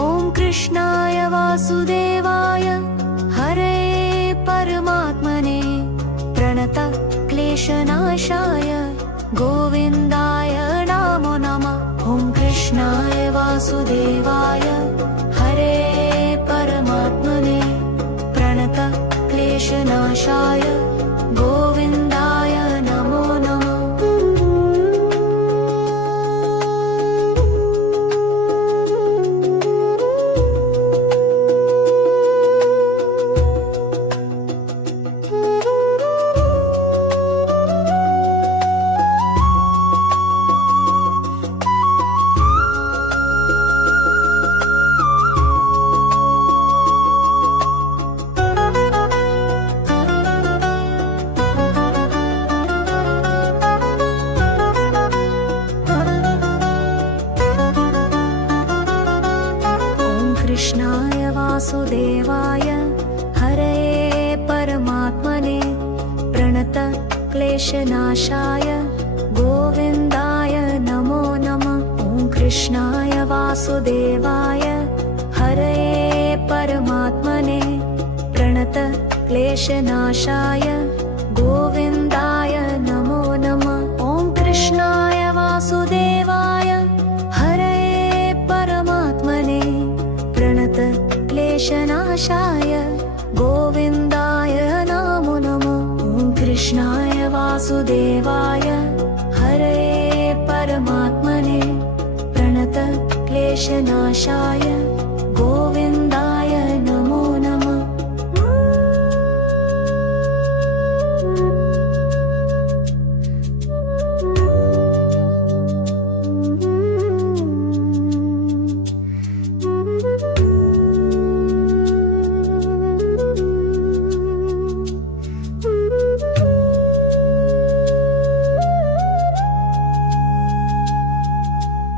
ॐ कृष्णाय वासुदेवाय हरे परमात्मने प्रणत क्लेशनाशाय गोविन्दाय नमो नमः। ॐ कृष्णाय वासुदेवाय हरे परमात्मने प्रणत क्लेशनाशाय गोविन्दाय नमो नमः। कृष्णाय वासुदेवाय हरे परमात्मने प्रणत क्लेशनाशाय गोविन्दाय नमो नमः। ॐ कृष्णाय वासुदेवाय हरे परमात्मने प्रणत क्लेशनाशाय गोविन्दाय नमो नमः। ॐ कृष्णाय वासुदेवाय हरये परमात्मने प्रणत क्लेशनाशाय गोविन्दाय नमो नमः। ॐ कृष्णाय वासुदेवाय हरये परमात्मने प्रणत क्लेशनाशाय गोविन्दाय नमो नमः।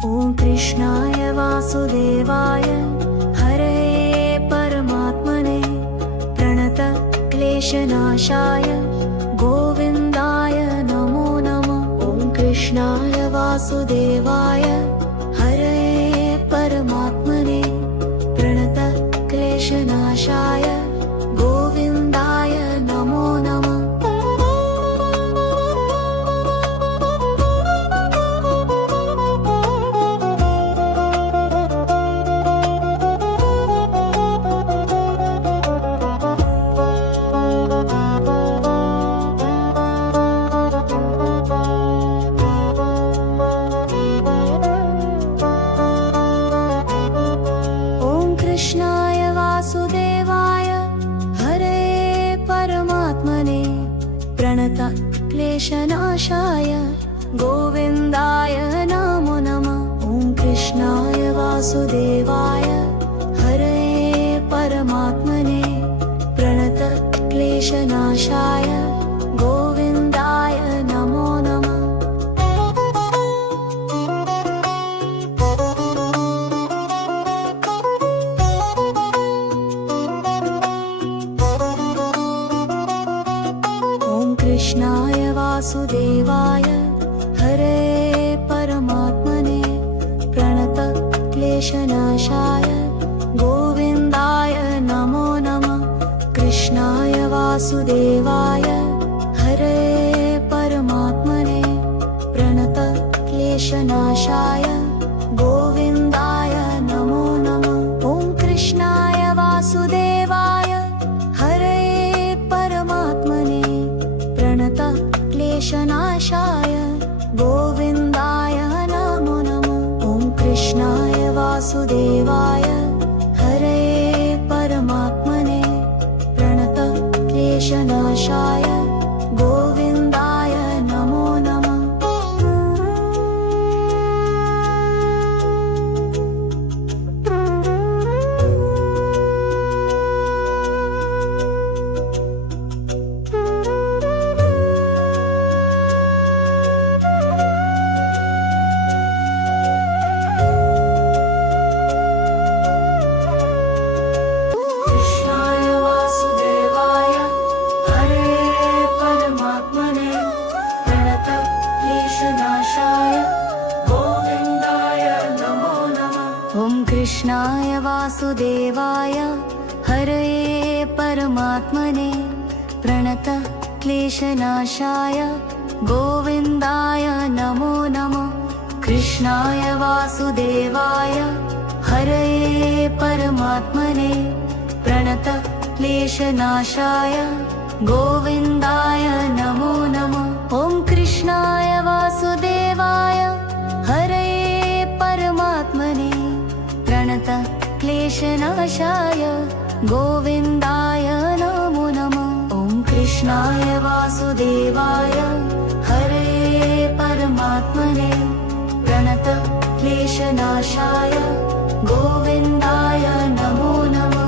ॐ कृष्णाय वासुदेवाय हरये परमात्मने प्रणत क्लेशनाशाय गोविन्दाय नमो नमः। ॐ कृष्णाय वासुदेवाय हरये परमात्मने प्रणत क्लेशनाशाय गोविन्दाय नमो नमः। कृष्णाय वासुदेवाय हरे परमात्मने प्रणत क्लेशनाशाय गोविन्दाय नमो नमः। ॐ कृष्णाय वासुदेवाय हरे परमात्मने प्रणत क्लेशनाशाय गोविन्दाय नमो नमः। कृष्णाय वासुदेवाय हरे परमात्मने प्रणत क्लेशनाशाय गोविन्दाय नमो नमः। कृष्णाय वासुदेवाय हरे परमात्मने प्रणत क्लेशनाशाय गोविन्दाय नमो नमः। ॐ कृष्णाय वासुदेवाय हरे परमात्मने प्रणत क्लेशनाशाय गोविन्दाय नमो नमः। ॐ कृष्णाय वासुदेवाय हरे परमात्मने प्रणत क्लेशनाशाय गोविन्दाय नमो नमः। कृष्णाय वासुदेवाय हरये परमात्मने प्रणत क्लेशनाशाय गोविन्दाय नमो नमः। कृष्णाय वासुदेवाय हरये परमात्मने प्रणत क्लेशनाशाय गोविन्दाय नमो नमः। ॐ कृष्णाय वासुदेवाय हरये परमात्मने प्रणत क्लेशनाशाय गोविन्दाय नमो नमः। ॐ कृष्णाय वासुदेवाय हरे परमात्मने प्रणत क्लेशनाशाय गोविन्दाय नमो नमः।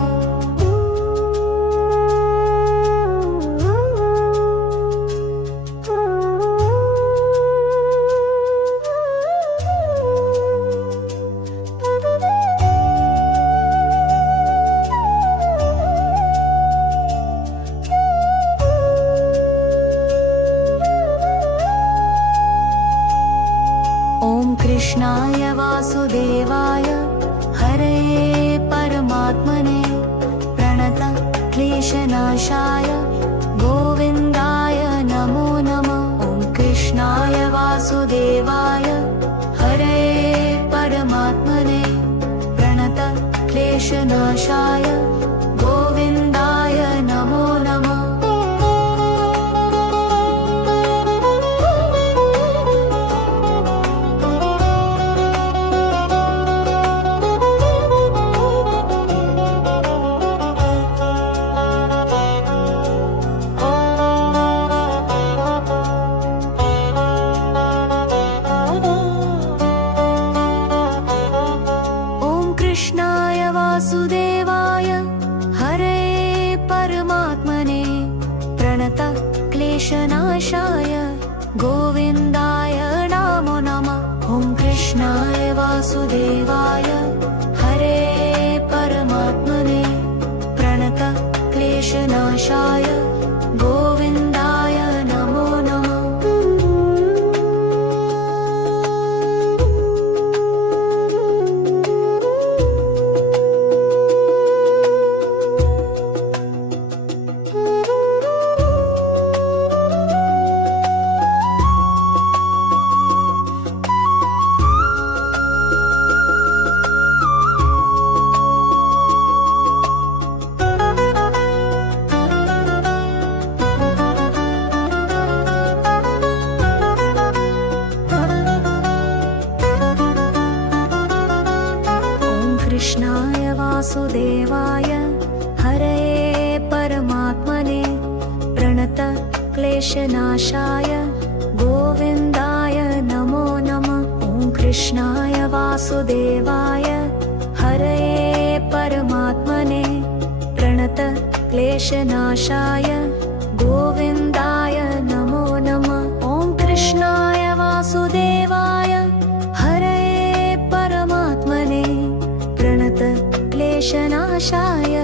कृष्णाय वासुदेवाय हरे परमात्मने प्रणत क्लेशनाशाय क्लेशनाशाय गोविन्दाय नमो नमः। ॐ कृष्णाय वासुदेवाय हरे परमात्मने प्रणत क्लेशनाशाय गोविन्दाय नमो नमः। कृष्णाय वासुदेवाय हरे परमात्मने प्रणत क्लेशनाशाय गोविन्दाय नमो नमः। ॐ कृष्णाय वासुदेवाय हरे परमात्मने प्रणत क्लेशनाशाय गोविन्दाय नमो नमः। ॐ कृष्णाय वासुदेवाय हरे परमात्मने प्रणत क्लेशनाशाय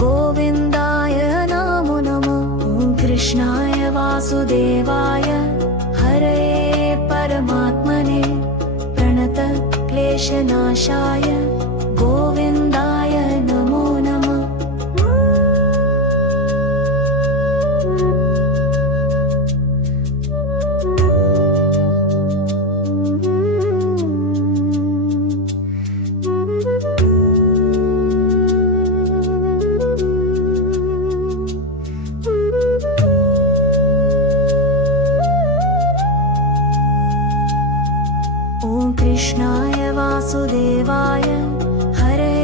गोविन्दाय नमो नमः। ॐ कृष्णाय वासुदेवाय हरे परमात्मने प्रणत क्लेशनाशाय गोविन्दाय नमो नमः। ॐ कृष्णाय वासुदेवाय हरे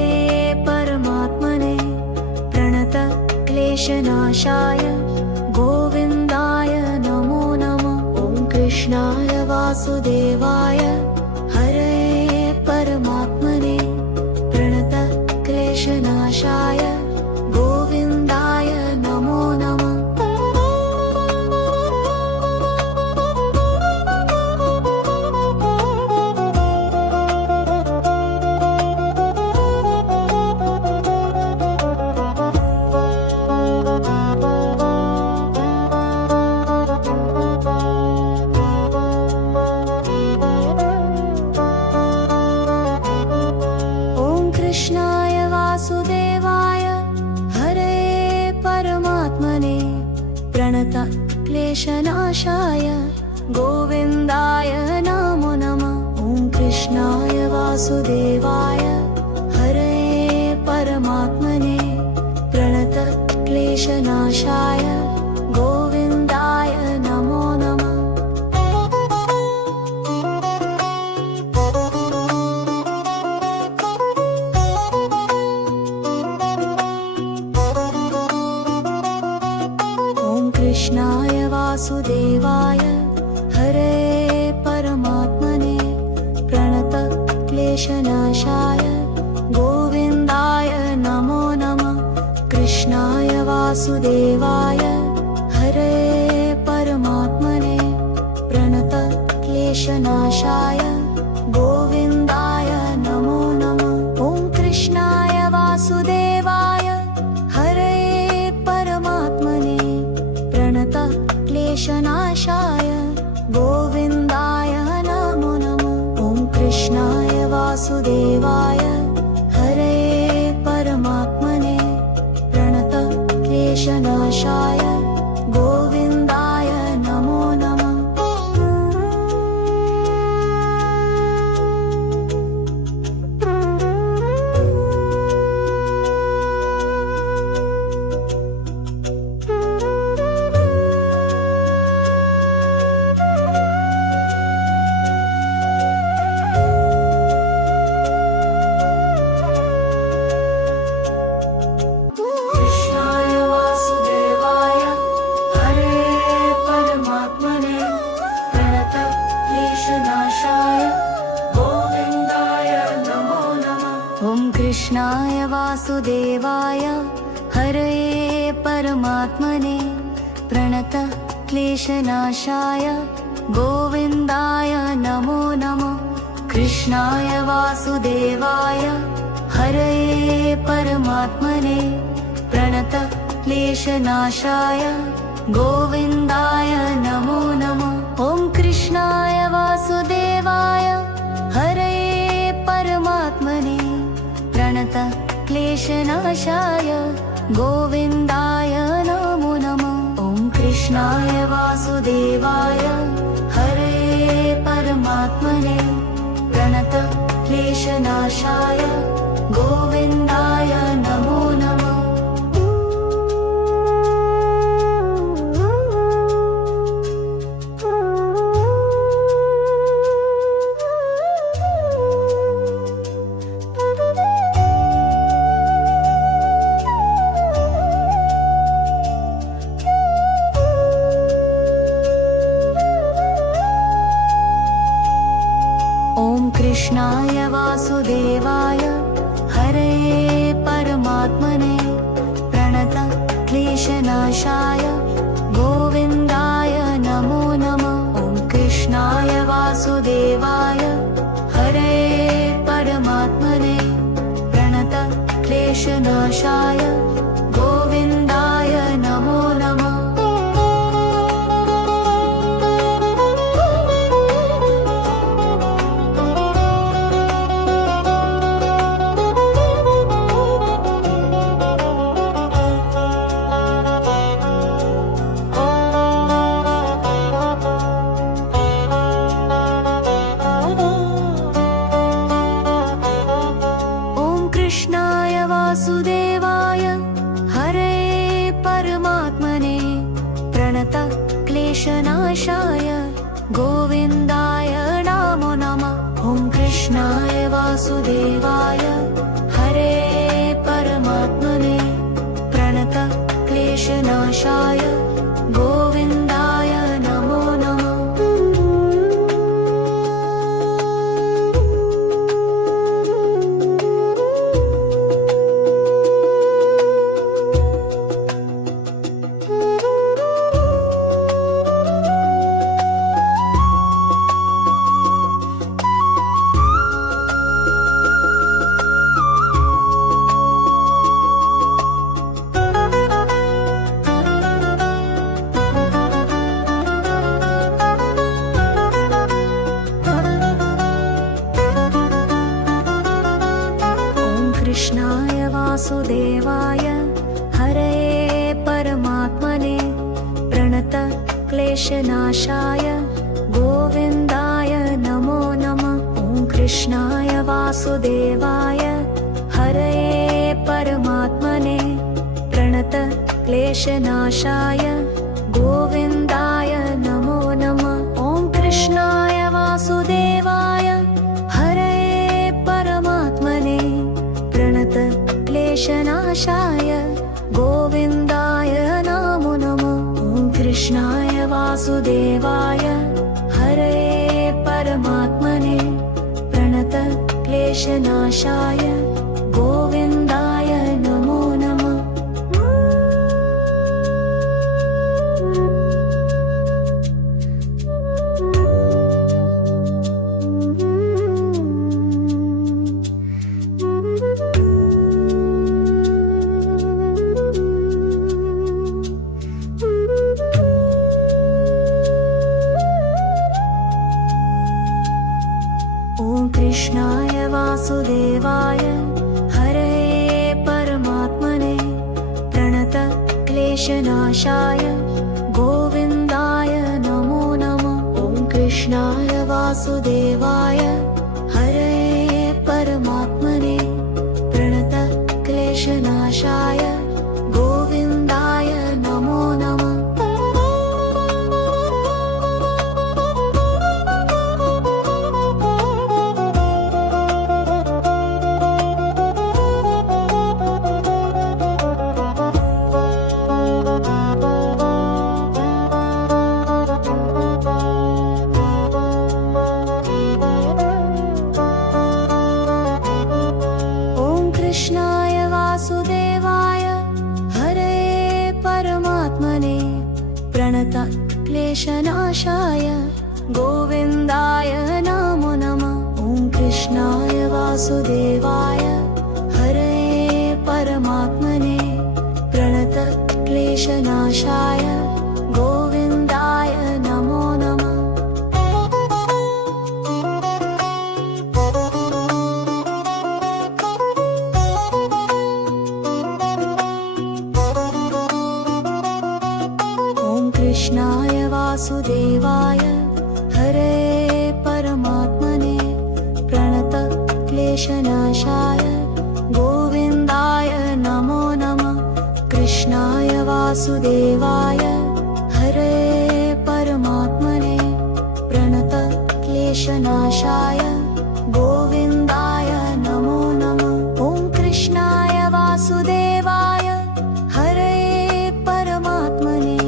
परमात्मने प्रणत क्लेशनाशाय गोविन्दाय नमो नमः। ॐ कृष्णाय वासुदेवाय हरे परमात्मने प्रणत क्लेशनाशाय गोविन्दाय नमो नमः। कृष्णाय वासुदेवाय हरे परमात्मने प्रणत क्लेशनाशाय गोविन्दाय नमो नमः। ॐ कृष्णाय वासुदेवाय हरे परमात्मने प्रणत क्लेशनाशाय गोविन्दाय नमो नमः। कृष्णाय वासुदेवाय हरे परमात्मने प्रणत क्लेशनाशाय गोविन्दाय नमो नमः। कृष्णाय वासुदेवाय हरे परमात्मने प्रणत क्लेशनाशाय गोविन्दाय नमो नमः। ॐ कृष्णाय वासुदेवाय हरे परमात्मने प्रणत क्लेशनाशाय गोविन्दाय नमो नमः। ॐ कृष्णाय वासुदेवाय हरे परमात्मने प्रणत क्लेशनाशाय गोविन्दाय नमो नमः। कृष्णाय वासुदेवाय हरे परमात्मने प्रणत क्लेशनाशाय गोविन्दाय नमो नमः। कृष्णाय वासुदेवाय हरये परमात्मने प्रणत क्लेशनाशाय गोविन्दाय नमो नमः। ॐ कृष्णाय वासुदेवाय हरये परमात्मने प्रणत क्लेशनाशाय गोविन्दाय नमो नमः। ॐ कृष्णाय वासुदेवाय हरये परमात्मने प्रणत क्लेशनाशाय गोविन्दाय नमो नमः। कृष्णाय वासुदेवाय हरये परमात्मने प्रणत क्लेशनाशाय गोविन्दाय नमो नमः। ॐ कृष्णाय वासुदेवाय हरये परमात्मने प्रणत क्लेशनाशाय गोविन्दाय नमो नमः। कृष्णाय वासुदेवाय हरये परमात्मने प्रणत क्लेशनाशाय गोविन्दाय नमो नमः। ॐ कृष्णाय वासुदेवाय हरये परमात्मने प्रणत क्लेशनाशाय गोविन्दाय नमो नमः। कृष्णाय वासुदेवाय हरये परमात्मने प्रणत क्लेशनाशाय गोविन्दाय नमो नमः। ॐ कृष्णाय वासुदेवाय हरये परमात्मने प्रणत क्लेशनाशाय गोविन्दाय नमो नमः। ॐ कृष्णाय वासुदेवाय हरये परमात्मने प्रणत क्लेशनाशाय गोविन्दाय नमो नमः। ॐ कृष्णाय वासुदेवाय हरये परमात्मने प्रणत क्लेशनाशाय गोविन्दाय नमो नमः। ॐ कृष्णाय वासुदेवाय हरये परमात्मने प्रणत क्लेशनाशाय गोविन्दाय नमो नमः। ॐ कृष्णाय वासुदेवाय हरये परमात्मने प्रणत क्लेशनाशाय गोविन्दाय नमो नमः। क्लेशनाशाय गोविन्दाय नमो नमः। ॐ कृष्णाय वासुदेवाय हरे परमात्मने प्रणतक्लेशनाशाय गोविन्दाय नमो नमः। ॐ कृष्णाय वासुदेवाय हरे परमात्मने प्रणतक्लेशनाशाय गोविन्दाय नमो नमः। कृष्णाय वासुदेवाय हरे परमात्मने प्रणतक्लेशनाशाय गोविन्दाय नमो नमः। ॐ कृष्णाय वासुदेवाय हरे परमात्मने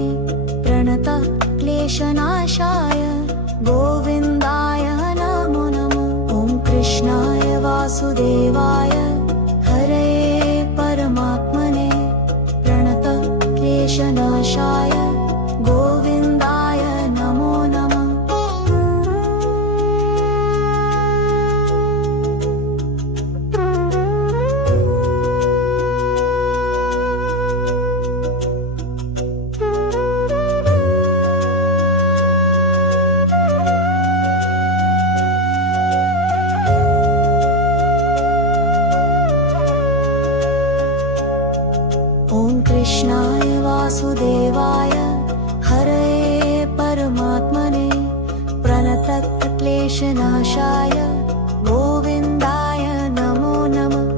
प्रणतक्लेशनाशाय गोविन्दाय नमो नमः। ॐ कृष्णाय वासुदेवाय हरे परमात्मने प्रणतक्लेशनाशाय गोविन्दाय नमो नमः। ॐ कृष्णाय वासुदेवाय हरे परमात्मने प्रणतक्लेशनाशाय